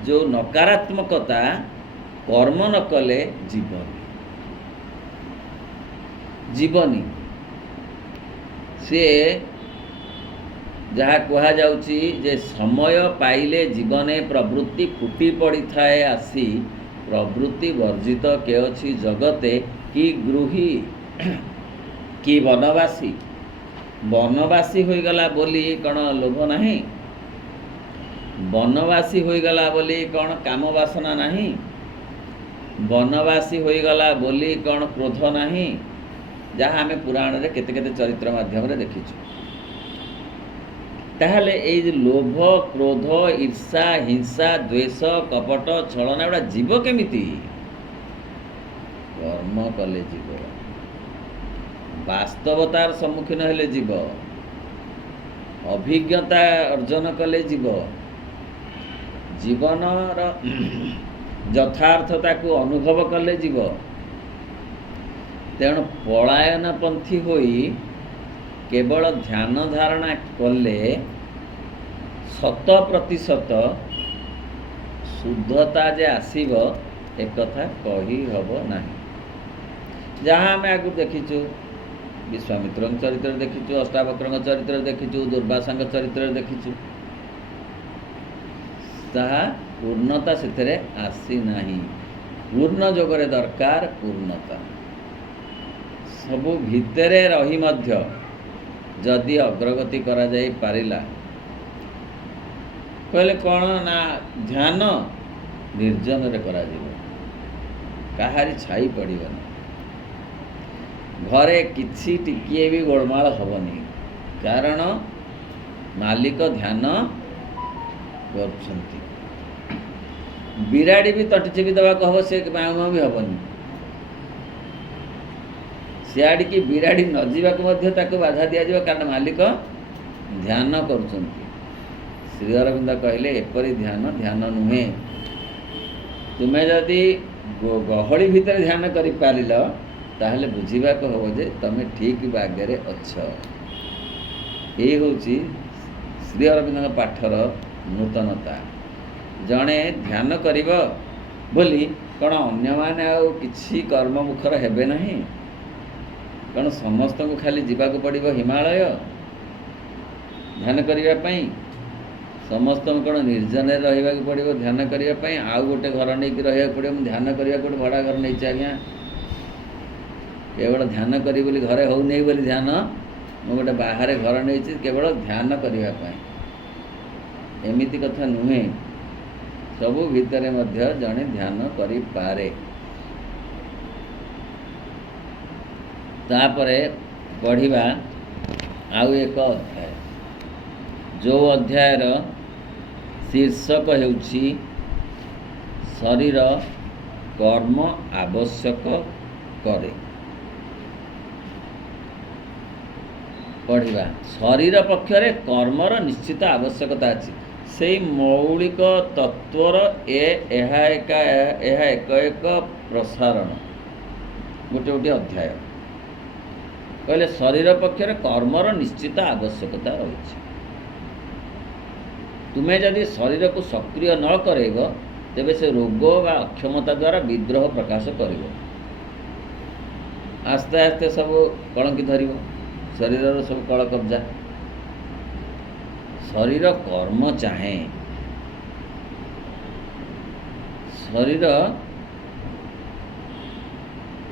जो नकारात्मकता कर्म न कले जीवनी से जहाँ कहा जाउची जे समय पाइले जीवने प्रवृत्ति फुटी पड़ी थाए आसी प्रवृत्ति वर्जित के अछि जगते कि गृही कि वनवासी। वनवासी हो गला बोली कौन लोभ नहीं। वनवासी हो गला बोली कौन काम वासना नहीं। वनवासी हो गला बोली कौन क्रोध नहीं। जहाँ आम पुराण रे केते केते चरित्र माध्यम रे देखिछु। ताहले एई जे लोभ क्रोध ईर्षा हिंसा द्वेष कपट छलना एटा जीव केमिति कर्म कले जीव वास्तवतार सम्मुखीन हेले जीव अभिज्ञता अर्जन कले जीव जीवनर यथार्थता को अनुभव कले जीव तेणु पलायनपंथी होई केवल ध्यान धारणा कले 100% शुद्धता जे आसीब एक कथा कही हब नहीं। जहाँ आम आगु देखीचु विश्वामित्र चरित्र देखीचु अष्टावक्र चरित्र देखीचु दुर्वासा चरित्र देखीचु ताहा पूर्णता से आसी नहीं। पूर्ण जोगरे दरकार पूर्णता सबु भितरे रही मध्य जदि अग्रगति करा जाई पारिला कहले कौन ना ध्यान निर्जन रे करा जीवो काहारी छाई पड़िबनी घरे किछि टिकिए भी गोलमाल हबनी कारण मालिक ध्यान करछंती। बिराड़ी भी तट चिपी देवा कहब से माँ भी हबनी सियाड़ी की बिराड़ी न जीवाक मध्य ताको बाधा दिया जाव कारण मालिक ध्यान करुछंती। श्री अरविंद कहले एपरि ध्यान ध्यान नुहे तुम्हें जदि गहली भितर ध्यान करि पारिल ताहले बुझिबाक हबो जे तमे ठीक बागरे अछ। एई होची श्री अरविंद पाठर नूतनता जड़े ध्यान करिब बोली कौन अन्य माने आ किछि कर्म मुखर हेबे नहीं कौन समस्त को खाली जीवाक पड़िब हिमालय ध्यान करिबा पई समस्त कौन निर्जन रहा पड़ो ध्यान करने आउ गोटे घर नहीं रहा पड़ो ध्यान करने गोटे भड़ा घर नहीं आज्ञा केवल ध्यान करी बोली घरे हो नहीं बोली ध्यान मु गोटे बाहर घर नहीं केवल ध्यान करने एमिति कथा नुहे सबु भितर मध्य जड़े ध्यान करि पारे। तापरे पढ़िबा आउ एक अध्याय जो अध्यायर शीर्षक हेउछि शरीर कर्म आवश्यक करे। पढ़िबा शरीर पक्षरे कर्मर निश्चित आवश्यकता अछि से मौलिक तत्वर एहा एक प्रसारण गोटे गोटे अध्याय कहले शरीर पक्षरे कर्मर निश्चित आवश्यकता रही। तुम्हें जदि शरीर को सक्रिय न करेब तेबे से रोग व अक्षमता द्वारा विद्रोह प्रकाश कर आस्ते आस्ते सब कलंकी धर शरीर सब कल कब्जा। शरीर कर्म चाहे शरीर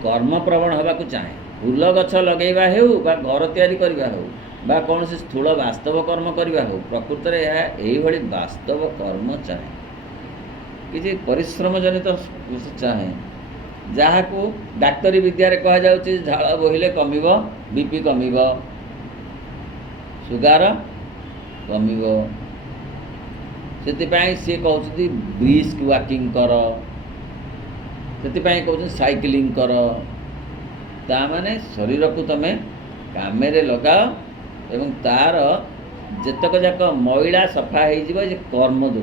कर्म प्रवण हवा को चाहे फूल गछ लगेवा हो बा घर तैयारी करवा हो बा कौन से स्थूल वास्तव कर्म करवा हो प्रकृत में यही वास्तव कर्म चाहे कि परिश्रम जनित चाहे जहाँ को डाक्तरी विद्या कह जाउछि झाड़ बोहिले कमिब बीपी कमिब सुगार कमिब से सी कहते ब्रिस्क वॉकिंग कर से कहते साइकिलिंग कर तामाने शरीर को तमें काम लगाओ एवं तार जेतक जाक मैला सफा हो कर्म जो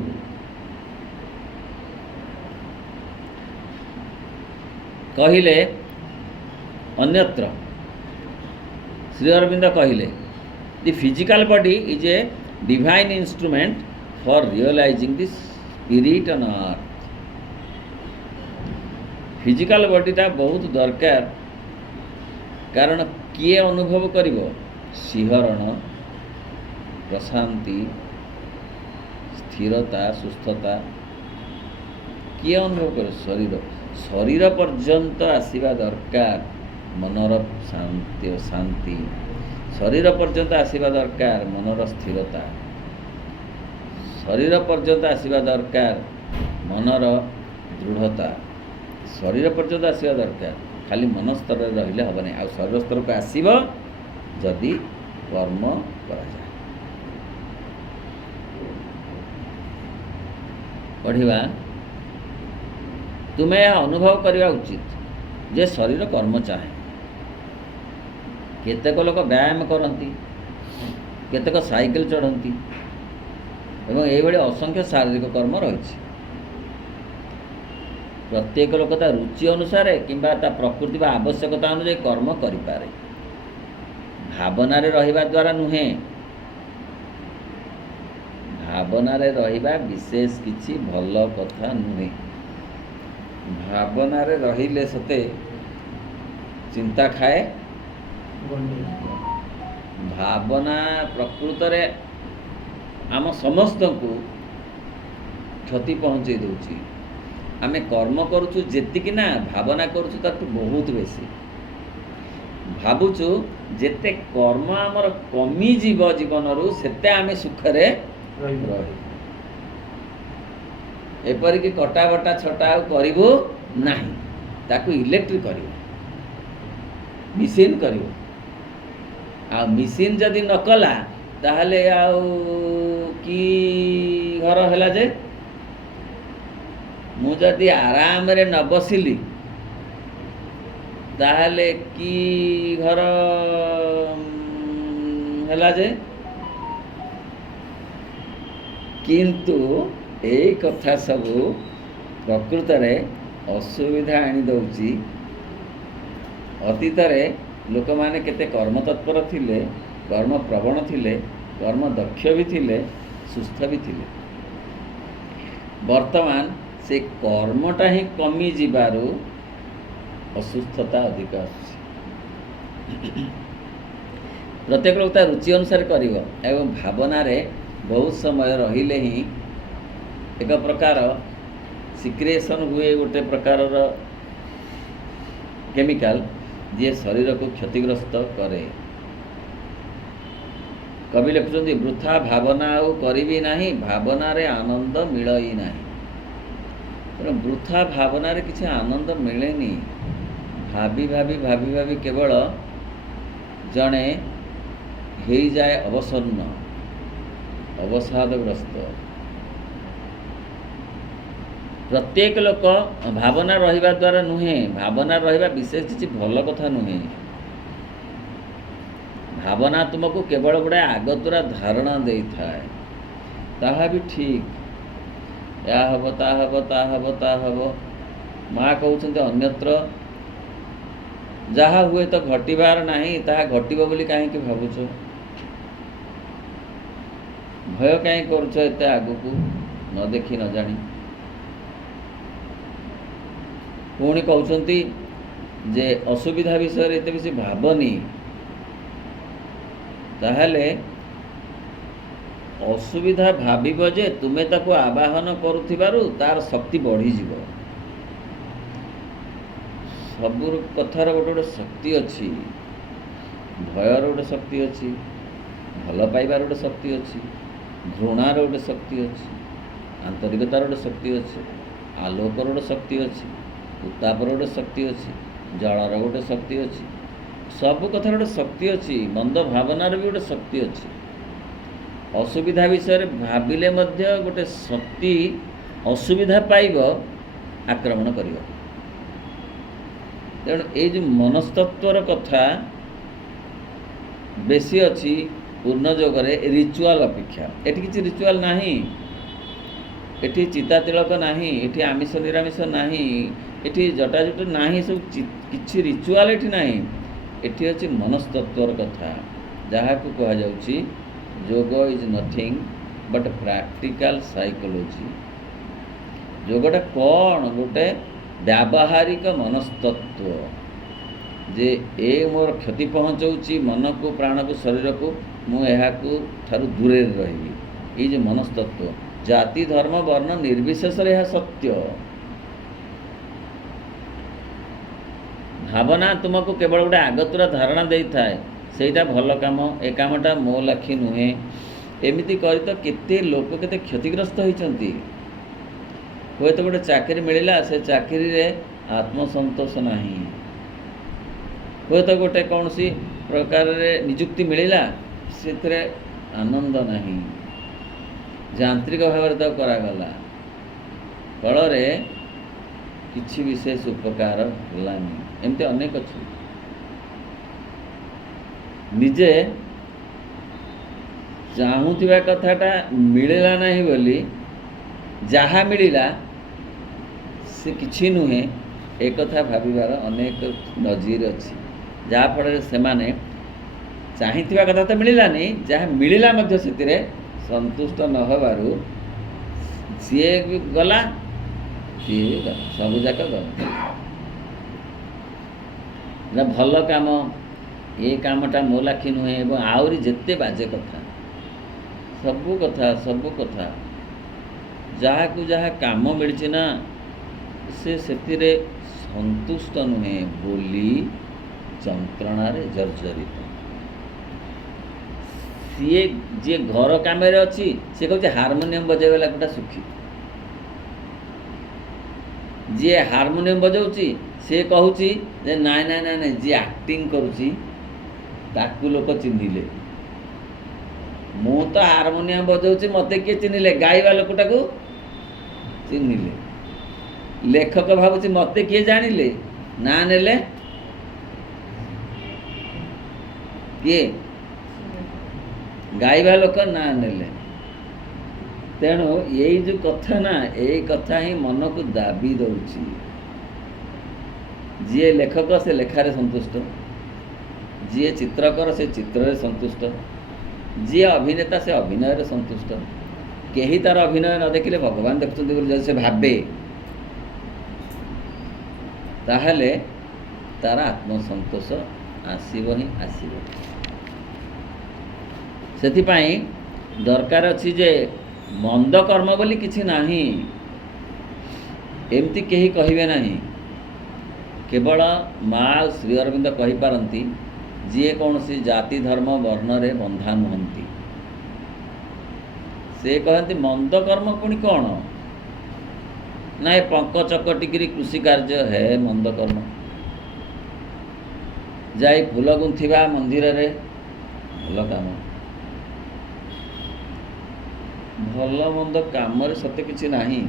कहले अन्यत्र श्री अरविंद कहले the physical body is a divine instrument for realising the spirit on earth. Physical बॉडीटा बहुत दरकार कारण किए अनुभव करिवो शिहरण प्रशांति स्थिरता सुस्थता किए अनुभव करे शरीर शरीर पर्यंत आसीबा दरकार मनर शांति शांति शरीर पर्यंत आसीबा दरकार मनर स्थिरता शरीर पर्यंत आसीबा दरकार मनर दृढ़ता शरीर पर्यंत आसीबा दरकार खाली मन स्तर रहिले हेब नहीं, आ शरीर स्तर को आसब जदि कर्म करा जाए। पढ़िबा तुम्हें यह अनुभव करवा उचित जे शरीर कर्म चाहे। केतेक लोक व्यायाम करती, केतेक साइकेल चढ़ती एवं ये असंख्य शारीरिक कर्म रही। प्रत्येक लोक ता रुचि अनुसार किंबा ता प्रकृति व आवश्यकता अनुसार कर्म करिपारे। भावना रे रहिबा द्वारा नुहे, भावना रे रहिबा विशेष किछि भल कथा नुहे। भावना रे रहिले सते चिंता खाए। भावना प्रकृत रे आम समस्त को क्षति पहुँचे दूची। आमे कर्म करुचु जेतिकी ना भावना करुचु ताकू बहुत बेसी। भावुचु जेते कर्म आमर कमी जीव जीवन रु सेते आमे सुखरे रही। एपरिक कटा बटा छटा करिबो नाही, ताकू इलेक्ट्रिक करिबो, मिसिन करिबो। आ मिसिन जदि न कला ताहले आउ की घर हैला जे मु जदि आराम रे न बसिली ताहले की घर हैला जे। किंतु एई कथा सब प्रकृत रे असुविधा आनी दउची। अतीत रे लोक माने केते कर्म तत्पर थिले, कर्म प्रवण थिले, कर्म दक्ष भी थिले, सुस्थ भी थिले। वर्तमान से कर्मटा ही कमी जीवारु असुस्थता अधिक आसुछि। प्रत्येक लोक ता रुचि अनुसार करिवो एवं भावना रे बहुत समय रहिले ही एक प्रकार सिक्रेशन हुए, गोटे प्रकार केमिकल जे शरीर को क्षतिग्रस्त करे। कवि लिखुଛନ୍ତି वृथा भावना आउ करिबी नाही, भावना रे आनंद मिलई नाही। वृथा भावना रे किसी आनंद मिलेनी। भाभी भाभी भाभी भाभी केवल जड़े हो जाए अवसन्न, अवसादग्रस्त। प्रत्येक लोक भावना रहिबा द्वारा नुहे, भावना रहिबा विशेष किसी भल कथा नुहे। भावना तुमको केवल गुड़ाए आगतुरा धारणा दे थाए, ताहा भी ठीक। या हब ता हब ता हब ता हब। माँ कहते अन्यत्र जहाँ हुए तो घटबार नहीं, ताहा घटिब बोली कहीं भावुच, भय कहीं करुच एते आगक न देखी न जानी। पुणी कहते जे असुविधा विषय एत बेसी भावनी, ताहले असुविधा भाविब जे तुमे ताको आवाहन करुथिबारु तार शक्ति बढ़ी जीव। सबुर कथार गोटे गोटे शक्ति अच्छी, भयर गोटे शक्ति अच्छी, भल पाइबार गोटे शक्ति अच्छी, घृणार गोटे शक्ति अच्छी, आंतरिकतार गोटे शक्ति अच्छी, आलोकर गोटे शक्ति अच्छी, उत्तापर गोटे शक्ति अच्छी, जलर गोटे शक्ति अच्छी। सब कथार गोटे शक्ति अच्छी, मंद भावनार भी गोटे शक्ति अच्छी। असुविधा विषय भाविले मध्य गोटे शक्ति असुविधा पाइब, आक्रमण करिब। तेणु ये जो मनस्तत्वर कथा बेसी अच्छी पूर्ण जोगरे रिचुआल अपेक्षा। एठी किछि रिचुआल नाही, एठी चिता तिलक नाही, एठी आमिष निरामिष नाही, एठी जटाजुट नाही, सब किछि रिचुआल एठी नाही। एठी अछि मनस्तत्वर कथा, जहाँ को कहा जाउछि yoga is nothing but practical psychology. योगटा कौन गोटे व्यावहारिक मनस्तत्व जे ए मोर क्षति पहुँचाऊँची मन को, प्राण को, शरीर को, मुझे ठारू दूरे रही। ये जो मनस्तत्व जाति धर्म वर्ण निर्विशेष यह सत्य। भावना तुमको केवल गोटे आगतुरा धारणा दे थाए, सेटा भल काम, ए कामटा मो लाखी नुहे। एमिति करी तो केते लोक केते क्षतिग्रस्त होइचंती। हुए तो गोटे चाकरी मिलला, से चाकरी रे आत्मसंतोष नहीं, ହୁଏତ ଗୋଟେ କୌଣସି ପ୍ରକାରରେ ନିଯୁକ୍ତି ମିଳିଲା, ସେଥିରେ ଆନନ୍ଦ ନାହିଁ, ଯାନ୍ତ୍ରିକ ଭାବରେ ତାକୁ କରାଗଲା, ଫଳରେ କିଛି ବିଶେଷ ଉପକାର ହେଲାନି। ଏମିତି ଅନେକ ଅଛି। ନିଜେ ଚାହୁଁଥିବା କଥାଟା ମିଳିଲା ନାହିଁ ବୋଲି ଯାହା ମିଳିଲା ସେ କିଛି ନୁହେଁ, ଏକଥା ଭାବିବାର ଅନେକ ନଜିର ଅଛି। ଯାହାଫଳରେ ସେମାନେ ଚାହିଁଥିବା କଥା ତ ମିଳିଲାନି, ଯାହା ମିଳିଲା ମଧ୍ୟ ସେଥିରେ ସନ୍ତୁଷ୍ଟ ନ ହେବାରୁ ସିଏ ଗଲା, ସିଏ ଗଲା, ସବୁଯାକ ଗଲା। ନା ଭଲ କାମ, ଏ କାମଟା ମୋ ଲାଖି ନୁହେଁ, ଏବଂ ଆହୁରି ଯେତେ ବାଜେ କଥା, ସବୁ କଥା ଯାହାକୁ ଯାହା କାମ ମିଳିଛି ନା, ସେ ସେଥିରେ ସନ୍ତୁଷ୍ଟ ନୁହେଁ ବୋଲି ଯନ୍ତ୍ରଣାରେ ଜର୍ଜରିତ। ସିଏ ଯିଏ ଘର କାମରେ ଅଛି, ସିଏ କହୁଛି ହାରମୋନିୟମ ବଜାଇବା ଲୋକଟା ସୁଖୀ। ଯିଏ ହାରମୋନିୟମ ବଜାଉଛି ସିଏ କହୁଛି ଯେ ନାଇଁ ନାଇଁ ନାଇଁ ନାଇଁ, ଯିଏ ଆକ୍ଟିଂ କରୁଛି ତାକୁ ଲୋକ ଚିହ୍ନିଲେ। ମୁଁ ତ ହାରମୋନିୟମ ବଜାଉଛି, ମୋତେ କିଏ ଚିହ୍ନିଲେ? ଗାଇବା ଲୋକଟାକୁ ଚିହ୍ନିଲେ। ଲେଖକ ଭାବୁଛି ମୋତେ କିଏ ଜାଣିଲେ? ନାଁ ନେଲେ କିଏ? ଗାଇବା ଲୋକ ନାଁ ନେଲେ। ତେଣୁ ଏଇ ଯେଉଁ କଥା ନା, ଏଇ କଥା ହିଁ ମନକୁ ଦାବି ଦେଉଛି। ଯିଏ ଲେଖକ ସେ ଲେଖାରେ ସନ୍ତୁଷ୍ଟ, ଯିଏ ଚିତ୍ରକର ସେ ଚିତ୍ରରେ ସନ୍ତୁଷ୍ଟ, ଯିଏ ଅଭିନେତା ସେ ଅଭିନୟରେ ସନ୍ତୁଷ୍ଟ। କେହି ତାର ଅଭିନୟ ନ ଦେଖିଲେ ଭଗବାନ ଦେଖୁଛନ୍ତି ବୋଲି ଯଦି ସେ ଭାବେ, ତାହେଲେ ତାର ଆତ୍ମସନ୍ତୋଷ ଆସିବ ହିଁ ଆସିବ। ସେଥିପାଇଁ ଦରକାର ଅଛି ଯେ ମନ୍ଦ କର୍ମ ବୋଲି କିଛି ନାହିଁ, ଏମିତି କେହି କହିବେ ନାହିଁ। କେବଳ ମା ଆଉ ଶ୍ରୀ ଅରବିନ୍ଦ କହିପାରନ୍ତି, ଯିଏ କୌଣସି ଜାତି ଧର୍ମ ବର୍ଣ୍ଣରେ ବନ୍ଧା ନୁହନ୍ତି। ସେ କହନ୍ତି ମନ୍ଦ କର୍ମ ପୁଣି କ'ଣ ନା, ଏ ପଙ୍କ ଚକଟିକିରି କୃଷି କାର୍ଯ୍ୟ ହେ ମନ୍ଦ କର୍ମ, ଯାଇ ଫୁଲ ଗୁନ୍ଥିବା ମନ୍ଦିରରେ ଭଲ କାମ। ଭଲ ମନ୍ଦ କାମରେ ସତେ କିଛି ନାହିଁ,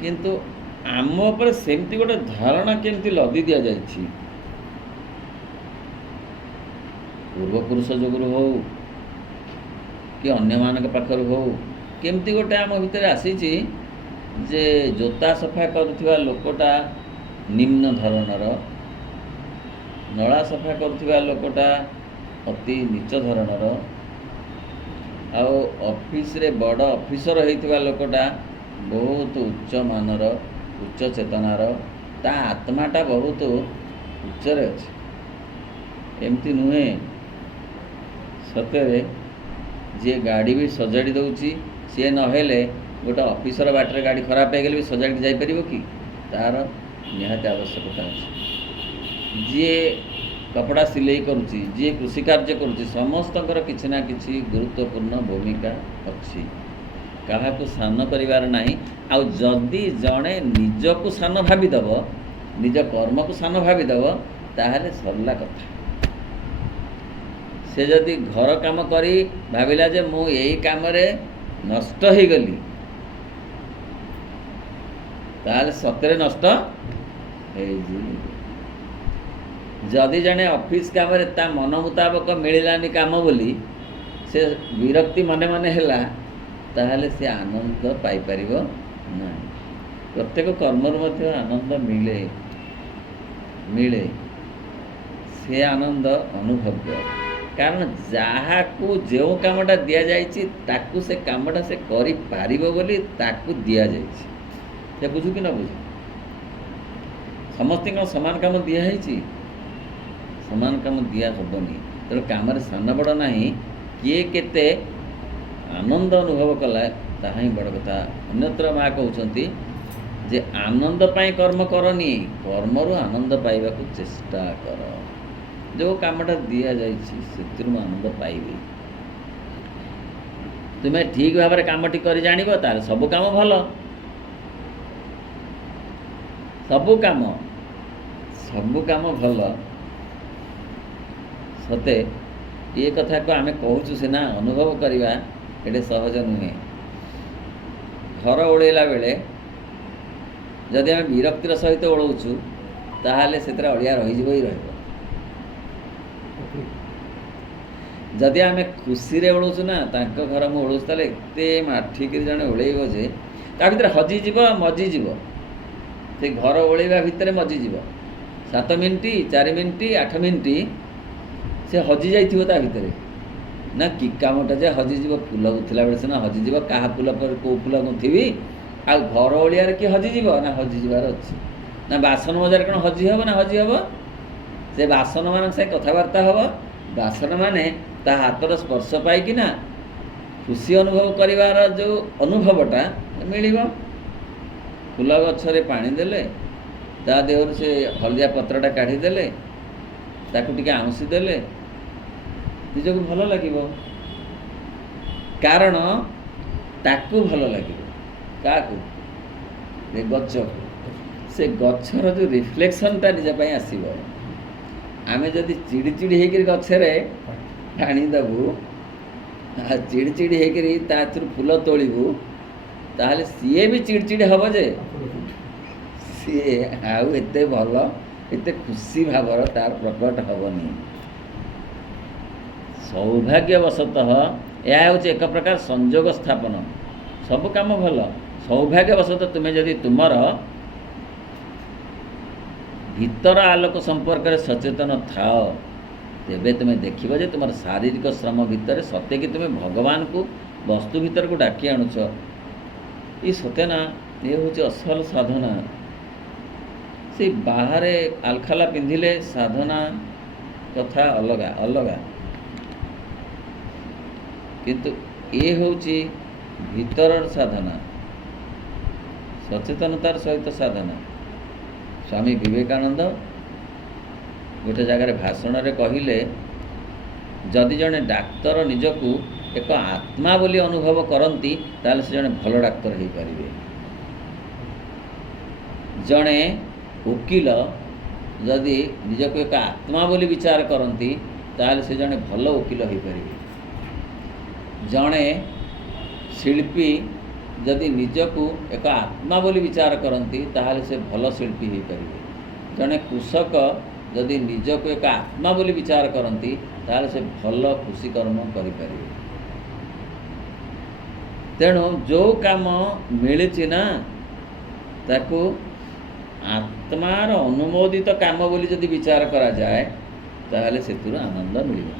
କିନ୍ତୁ ଆମ ଉପରେ ସେମିତି ଗୋଟେ ଧାରଣା କେମିତି ଲଦି ଦିଆଯାଇଛି, ପୂର୍ବପୁରୁଷ ଯୋଗୁରୁ ହଉ କି ଅନ୍ୟମାନଙ୍କ ପାଖରୁ ହଉ, କେମିତି ଗୋଟେ ଆମ ଭିତରେ ଆସିଛି ଯେ ଜୋତା ସଫା କରୁଥିବା ଲୋକଟା ନିମ୍ନ ଧରଣର, ନଳା ସଫା କରୁଥିବା ଲୋକଟା ଅତି ନୀଚ ଧରଣର, ଆଉ ଅଫିସରେ ବଡ଼ ଅଫିସର ହେଇଥିବା ଲୋକଟା ବହୁତ ଉଚ୍ଚ ମାନର, ଉଚ୍ଚ ଚେତନାର, ତା ଆତ୍ମାଟା ବହୁତ ଉଚ୍ଚରେ ଅଛି। ଏମିତି ନୁହେଁ। ସତରେ ଯିଏ ଗାଡ଼ି ବି ସଜାଡ଼ି ଦେଉଛି, ସିଏ ନହେଲେ ଗୋଟେ ଅଫିସର ବାଟରେ ଗାଡ଼ି ଖରାପ ହେଇଗଲେ ବି ସଜାଡ଼ି ଯାଇପାରିବ କି? ତା'ର ନିହାତି ଆବଶ୍ୟକତା ଅଛି। ଯିଏ କପଡ଼ା ସିଲେଇ କରୁଛି, ଯିଏ କୃଷି କାର୍ଯ୍ୟ କରୁଛି, ସମସ୍ତଙ୍କର କିଛି ନା କିଛି ଗୁରୁତ୍ୱପୂର୍ଣ୍ଣ ଭୂମିକା ଅଛି। କାହାକୁ ସାନ କରିବାର ନାହିଁ। ଆଉ ଯଦି ଜଣେ ନିଜକୁ ସାନ ଭାବିଦେବ, ନିଜ କର୍ମକୁ ସାନ ଭାବିଦେବ, ତାହେଲେ ସରିଲା କଥା। ସେ ଯଦି ଘର କାମ କରି ଭାବିଲା ଯେ ମୁଁ ଏଇ କାମରେ ନଷ୍ଟ ହେଇଗଲି, ତାହେଲେ ସତରେ ନଷ୍ଟ ହେଇଯିବ। ଯଦି ଜଣେ ଅଫିସ କାମରେ ତା ମନ ମୁତାବକ ମିଳିଲାନି କାମ ବୋଲି ସେ ବିରକ୍ତି ମନେ ମନେ ହେଲା, ତାହେଲେ ସେ ଆନନ୍ଦ ପାଇପାରିବ ନାହିଁ। ପ୍ରତ୍ୟେକ କର୍ମରୁ ମଧ୍ୟ ଆନନ୍ଦ ମିଳେ, ସେ ଆନନ୍ଦ ଅନୁଭବ୍ୟ। କାରଣ ଯାହାକୁ ଯେଉଁ କାମଟା ଦିଆଯାଇଛି ତାକୁ ସେ କାମଟା ସେ କରିପାରିବ ବୋଲି ତାକୁ ଦିଆଯାଇଛି। ସେ ବୁଝୁ କି ନ ବୁଝୁ, ସମସ୍ତଙ୍କୁ ସମାନ କାମ ଦିଆହେଇଛି, ସମାନ କାମ ଦିଆ ହେବନି। ତେଣୁ କାମରେ ସାନ ବଡ଼ ନାହିଁ, କିଏ କେତେ ଆନନ୍ଦ ଅନୁଭବ କଲା ତାହା ହିଁ ବଡ଼ କଥା। ଅନ୍ୟତ୍ର ମା କହୁଛନ୍ତି ଯେ ଆନନ୍ଦ ପାଇଁ କର୍ମ କରନି, କର୍ମରୁ ଆନନ୍ଦ ପାଇବାକୁ ଚେଷ୍ଟା କର। ଯେଉଁ କାମଟା ଦିଆଯାଇଛି ସେଥିରୁ ମୁଁ ଆନନ୍ଦ ପାଇବି। ତୁମେ ଠିକ୍ ଭାବରେ କାମଟି କରି ଜାଣିବ, ତାହେଲେ ସବୁ କାମ ଭଲ। ସବୁ କାମ ଭଲ ସତେ ଏ କଥାକୁ ଆମେ କହୁଛୁ ସିନା ଅନୁଭବ କରିବା ଏଟେ ସହଜ ନୁହେଁ। ଘର ଓଳେଇଲା ବେଳେ ଯଦି ଆମେ ବିରକ୍ତିର ସହିତ ଓଳଉଛୁ ତାହେଲେ ସେଥିରେ ଅଳିଆ ରହିଯିବ ହିଁ ରହିବ। ଯଦି ଆମେ ଖୁସିରେ ଓଳଉଛୁ ନା, ତାଙ୍କ ଘର ମୁଁ ଓଳଉଛି ତାହେଲେ ଏତେ ମାଠିକିରି ଜଣେ ଓଳେଇବ ଯେ ତା ଭିତରେ ହଜିଯିବ ମଜିଯିବ, ସେ ଘର ଓଳେଇବା ଭିତରେ ମଜିଯିବ। 7 ମିନିଟ୍ 4 ମିନିଟ୍ 8 ମିନିଟ୍ ସେ ହଜି ଯାଇଥିବ ତା ଭିତରେ। ନା କି କାମଟା ଯେ ହଜିଯିବ, ଫୁଲ ଗୁଥିଲା ବେଳେ ସିନା ହଜିଯିବ, କାହା ଫୁଲ ପରେ କେଉଁ ଫୁଲ ଗୁନ୍ଥିବି, ଆଉ ଘର ଓଳିଆରେ କି ହଜିଯିବ ନା ହଜିଯିବାର ଅଛି। ନା ବାସନ ମଜାରେ କ'ଣ ହଜି ହେବ ନା ହଜି ହେବ? ସେ ବାସନ ମାନଙ୍କ ସାଙ୍ଗେ କଥାବାର୍ତ୍ତା ହେବ, ବାସନ ମାନେ ତା ହାତର ସ୍ପର୍ଶ ପାଇକିନା ଖୁସି ଅନୁଭବ କରିବାର ଯେଉଁ ଅନୁଭବଟା ମିଳିବ। ଫୁଲ ଗଛରେ ପାଣି ଦେଲେ, ତା ଦେହରୁ ସେ ହଳଦିଆ ପତ୍ରଟା କାଢ଼ିଦେଲେ, ତାକୁ ଟିକେ ଆଉଁସି ଦେଲେ ନିଜକୁ ଭଲ ଲାଗିବ। କାରଣ ତାକୁ ଭଲ ଲାଗିବ। କାହାକୁ? ଏ ଗଛକୁ। ସେ ଗଛର ଯେଉଁ ରିଫ୍ଲେକ୍ସନ୍ଟା ନିଜ ପାଇଁ ଆସିବ। ଆମେ ଯଦି ଚିଡ଼ି ଚିଡ଼ି ହେଇକରି ଗଛରେ ପାଣି ଦେବୁ, ଚିଡ଼ି ଚିଡ଼ି ହେଇକରି ତା ଏଥିରୁ ଫୁଲ ତୋଳିବୁ, ତାହେଲେ ସିଏ ବି ଚିଡ଼ି ଚିଡ଼ି ହେବ ଯେ ସିଏ ଆଉ ଏତେ ଭଲ ଏତେ ଖୁସି ଭାବର ତାର ପ୍ରକଟ ହେବନି। ସୌଭାଗ୍ୟବଶତଃ ଏହା ହେଉଛି ଏକ ପ୍ରକାର ସଂଯୋଗ ସ୍ଥାପନ। ସବୁ କାମ ଭଲ, ସୌଭାଗ୍ୟବଶତଃ ତୁମେ ଯଦି ତୁମର ଭିତର ଆଲୋକ ସମ୍ପର୍କରେ ସଚେତନ ଥାଅ, ତେବେ ତୁମେ ଦେଖିବ ଯେ ତୁମର ଶାରୀରିକ ଶ୍ରମ ଭିତରେ ସତେକି ତୁମେ ଭଗବାନଙ୍କୁ ବସ୍ତୁ ଭିତରକୁ ଡାକି ଆଣୁଛ। ଏ ସତେ ନା, ଏ ହେଉଛି ଅସଲ ସାଧନା। ସେ ବାହାରେ ଆଲଖାଲା ପିନ୍ଧିଲେ ସାଧନା କଥା ଅଲଗା ଅଲଗା, କିନ୍ତୁ ଏ ହେଉଛି ଭିତରର ସାଧନା, ସଚେତନତାର ସହିତ ସାଧନା। ସ୍ୱାମୀ ବିବେକାନନ୍ଦ ଗୋଟେ ଜାଗାରେ ଭାଷଣରେ କହିଲେ, ଯଦି ଜଣେ ଡାକ୍ତର ନିଜକୁ ଏକ ଆତ୍ମା ବୋଲି ଅନୁଭବ କରନ୍ତି ତାହେଲେ ସେ ଜଣେ ଭଲ ଡାକ୍ତର ହୋଇପାରିବେ। ଜଣେ ଓକିଲ ଯଦି ନିଜକୁ ଏକ ଆତ୍ମା ବୋଲି ବିଚାର କରନ୍ତି ତାହେଲେ ସେ ଜଣେ ଭଲ ଓକିଲ ହୋଇପାରିବେ। ଜଣେ ଶିଳ୍ପୀ ଯଦି ନିଜକୁ ଏକ ଆତ୍ମା ବୋଲି ବିଚାର କରନ୍ତି ତାହେଲେ ସେ ଭଲ ଶିଳ୍ପୀ ହୋଇପାରିବେ। ଜଣେ କୃଷକ ଯଦି ନିଜକୁ ଏକ ଆତ୍ମା ବୋଲି ବିଚାର କରନ୍ତି ତାହେଲେ ସେ ଭଲ କୃଷିକର୍ମ କରିପାରିବେ। ତେଣୁ ଯେଉଁ କାମ ମିଳିଛି ନା, ତାକୁ ଆତ୍ମାର ଅନୁମୋଦିତ କାମ ବୋଲି ଯଦି ବିଚାର କରାଯାଏ ତାହେଲେ ସେଥିରୁ ଆନନ୍ଦ ମିଳିବ।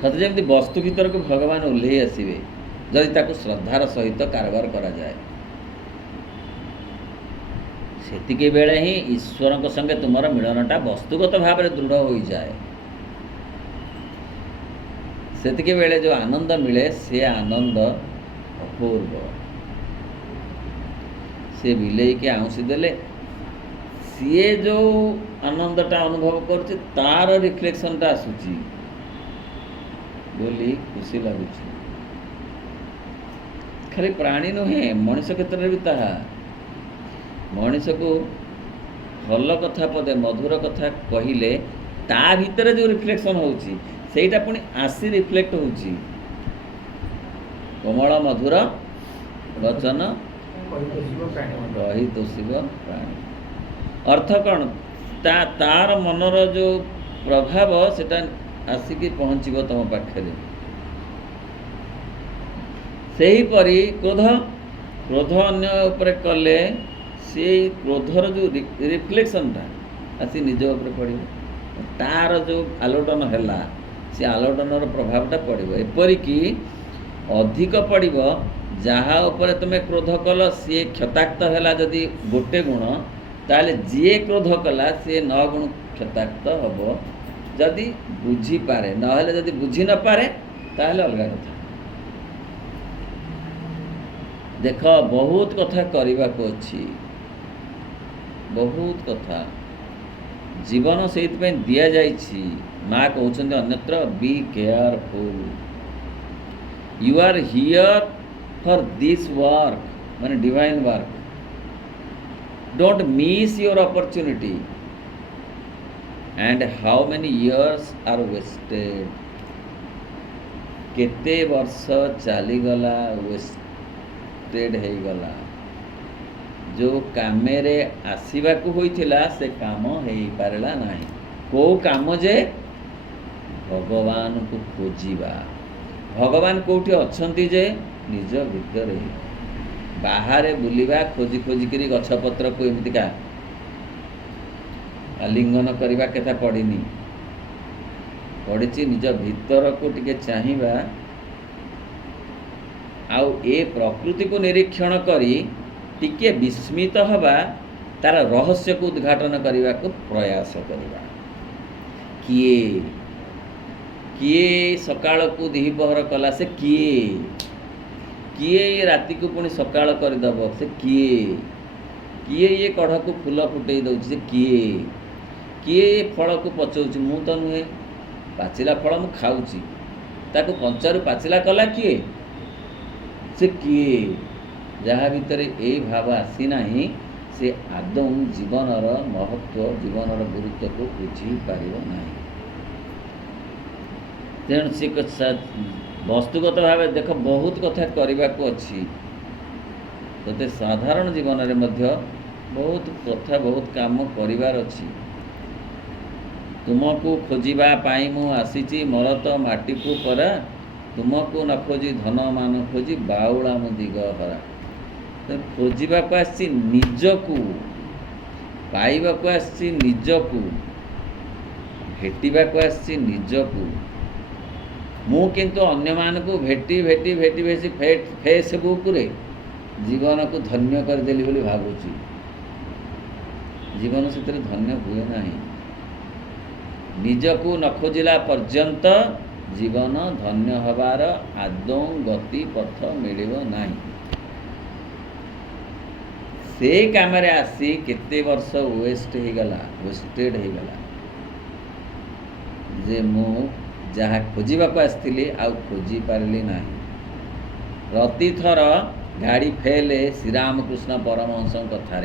ସତେ ଯେମିତି ବସ୍ତୁ ଭିତରକୁ ଭଗବାନ ଓହ୍ଲେଇ ଆସିବେ ଯଦି ତାକୁ ଶ୍ରଦ୍ଧାର ସହିତ କାରବାର କରାଯାଏ। ସେତିକି ବେଳେ ହିଁ ଈଶ୍ୱରଙ୍କ ସଙ୍ଗେ ତୁମର ମିଳନଟା ବସ୍ତୁଗତ ଭାବରେ ଦୃଢ଼ ହୋଇଯାଏ। ସେତିକି ବେଳେ ଯେଉଁ ଆନନ୍ଦ ମିଳେ ସେ ଆନନ୍ଦ ଅପୂର୍ବ। ସେ ବିଲେଇକି ଆଉଁସି ଦେଲେ ସିଏ ଯେଉଁ ଆନନ୍ଦଟା ଅନୁଭବ କରୁଛି ତାର ରିଫ୍ଲେକ୍ସନ୍ଟା ଆସୁଛି ବୋଲି ଖୁସି ଲାଗୁଛି। ଖାଲି ପ୍ରାଣୀ ନୁହେଁ, ମଣିଷ କ୍ଷେତ୍ରରେ ବି ତାହା। ମଣିଷକୁ ଭଲ କଥା ପଦେ ମଧୁର କଥା କହିଲେ ତା ଭିତରେ ଯେଉଁ ରିଫ୍ଲେକ୍ସନ୍ ହେଉଛି ସେଇଟା ପୁଣି ଆସି ରିଫ୍ଲେକ୍ଟ ହେଉଛି। କୋମଳ ମଧୁର ବଚନ କହି ତୋଷିବ ପ୍ରାଣୀ। ଅର୍ଥ କ'ଣ? ତାର ମନର ଯେଉଁ ପ୍ରଭାବ ସେଟା ଆସିକି ପହଞ୍ଚିବ ତମ ପାଖରେ। ସେହିପରି କ୍ରୋଧ ଅନ୍ୟ ଉପରେ କଲେ ସେଇ କ୍ରୋଧର ଯେଉଁ ରିଫ୍ଲେକ୍ସନ୍ଟା ଆସି ନିଜ ଉପରେ ପଡ଼ିବ। ତାର ଯେଉଁ ଆଲୋଡ଼ନ ହେଲା ସେ ଆଲୋଡ଼ନର ପ୍ରଭାବଟା ପଡ଼ିବ। ଏପରିକି ଅଧିକ ପଡ଼ିବ ଯାହା ଉପରେ ତୁମେ କ୍ରୋଧ କଲ ସିଏ କ୍ଷତାକ୍ତ ହେଲା ଯଦି ଗୋଟେ ଗୁଣ, ତାହେଲେ ଯିଏ କ୍ରୋଧ କଲା ସିଏ 9 ଗୁଣ କ୍ଷତାକ୍ତ ହେବ ଯଦି ବୁଝିପାରେ। ନହେଲେ ଯଦି ବୁଝି ନପାରେ ତାହେଲେ ଅଲଗା କଥା। ଦେଖ, ବହୁତ କଥା କରିବାକୁ ଅଛି, ବହୁତ କଥା। ଜୀବନ ସେଇଥିପାଇଁ ଦିଆଯାଇଛି। ମା କହୁଛନ୍ତି ଅନ୍ୟତ୍ର, be careful, you are here for this work, ମାନେ divine work. Don't miss your opportunity. And how many years are wasted? केते वर्ष चलीगला वेस्टेड हो गला जो कामेरे आसवा होइथिला से काम हो पारला नहीं को काम जे भगवान को खोजिबा भगवान कोठी अछंती जे निज भितर बाहर बुलिबा खोजी खोजिकी गछपत्र को एमतिका आलिंगन करवा केता पड़िनी पड़ी निज भितर को टिके चाहिबा आउ ए प्रकृति को निरीक्षण करी टिके विस्मित हवा तार रहस्य को उद्घाटन करने को प्रयास करवा किए किए सकाळ को दिपहर कला से किए किए ये राति को पुणी सकाळ करदब से किए किए ये कढ़ को फूल फुटे दौर से किए किए ये फल को पचाऊँ मु तो नुहे पाचिला फल मु खाऊची ताको कंचारू पाचिला कला किए से किए जहाँ भितर ए भाव आसी नाही से आदौ जीवनर महत्व जीवनर गुरुत्व को बुझी पारिबो नाही तेणु से वस्तुगत भाव देख बहुत कथा करने को अच्छी तो साधारण जीवन में बहुत कथा बहुत काम करिवार अच्छी तुमको खोजिबा पाई मु आसीची मोर तो माटी को परा तुमको न खोजी धन मान खोजी बाउला मु दिग हरा तो खोजिबा को आसी निजकू पाइबा को आसी निजकू भेटिबा को आसी निजकू मु किंतु अन्य मान को भेटी भेटी भेटी भेटी फेसबुक रे जीवन को धन्य कर देली बोली भावुची जीवन से धन्य हुए नहीं निजकू न खोजिला पर्यंत जीवन धन्य हबार आदौ गति पथ मिलिबो नहीं से काम रे आसी केते वर्ष वेस्टेड हो गला जे मु जहाँ खोजा आसती आउ खोजी पारे ना प्रति थर गाड़ी फेल श्रीरामकृष्ण परमहंस कथार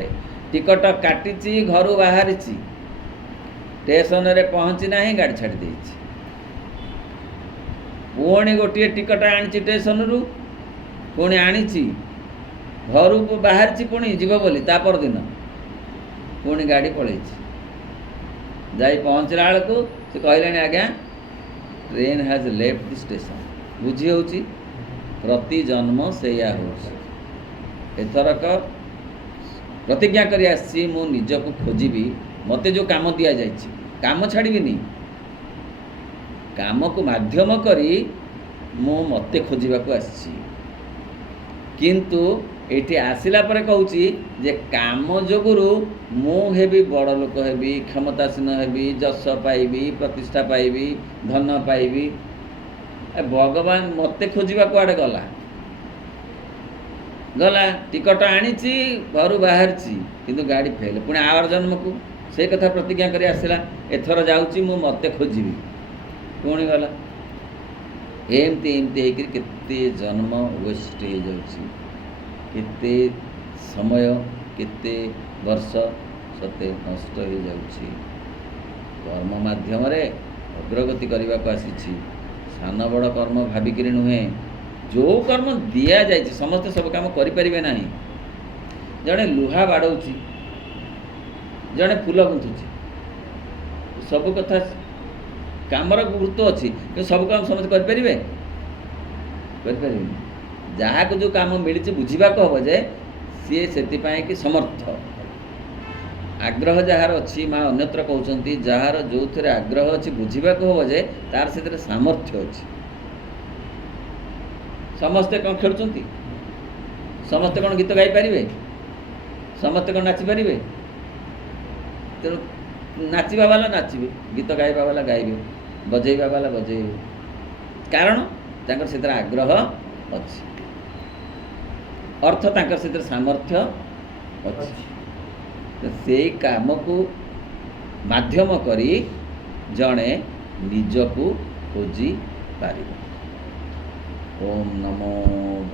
टिकट काटी घर बाहरी स्टेशन रे पहुँची ना गाड़ी छाड़ी दे पुणी गोटे टिकट आनी स्टेशन रु पुणी आनी घर को बाहरी पुणी जीव बोली ता परदिन पुणी गाड़ी पलि जाई पहुँचला बेलू से कहले आज्ञा train has left the station बुझी होची प्रति जन्म से एथरक प्रतिज्ञा करी आसी मु निजको खोजिबी मते जो काम दिया जाइछि काम छाड़बीनी काम को माध्यम करी मु मते खोजिबा को आसी किंतु एठी आसिला पर कहूची जे काम जोगुरु मु हेबी बड़ लोक हेबी क्षमतासीन हेबी जश पाइबी प्रतिष्ठा पाइबी धन पाइबी भगवान मते खोजिबा कुआडे गला गला टिकट आनीची घर बाहरची किंतु गाड़ी फेल पुणी आवर जन्म को से कथा प्रतिज्ञा करी आसिला एथर जाउची मु मते खोजिबी पुणी गला एमती एमती हेकि केते जन्म वेस्ट हो जाउची केते समय केते वर्ष सते नष्ट हो जाउची कर्म माध्यम रे अग्रगति करने को आसी सान बड़ कर्म भाविक नुहे जो कर्म दिया जाए समस्ते सब काम करें ना जड़े लुहा बाड़ौची जड़े फूल गुंथुची सब कथा कामर गुरुत्व अच्छी कि सब काम समझ करें जहाँ को जो काम मिली बुझा हम जे सी से कि समर्थ आग्रह जार अच्छी माँ अन्यत्र कहते जार जो थे आग्रह अच्छी बुझा हम जे तार से सामर्थ्य अच्छी समस्ते कौन खेलुंट समस्ते कौन गीत गाई पारे समस्ते कौन नाचिपारे तेणु नाचवा वाला नाचे गीत गाइबा वाला गाइबे बजेबा वाला बजेबे कारण तांकर से आग्रह अच्छी अर्थ तांकर से सामर्थ्य अच्छी तो से काम को माध्यम करी जड़े निजको खोजी पार। ओम नमो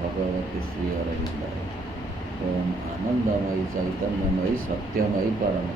भगवते श्री अरविंदाय। ओम आनंदमयी चैतन्यमयी सत्यमयी परम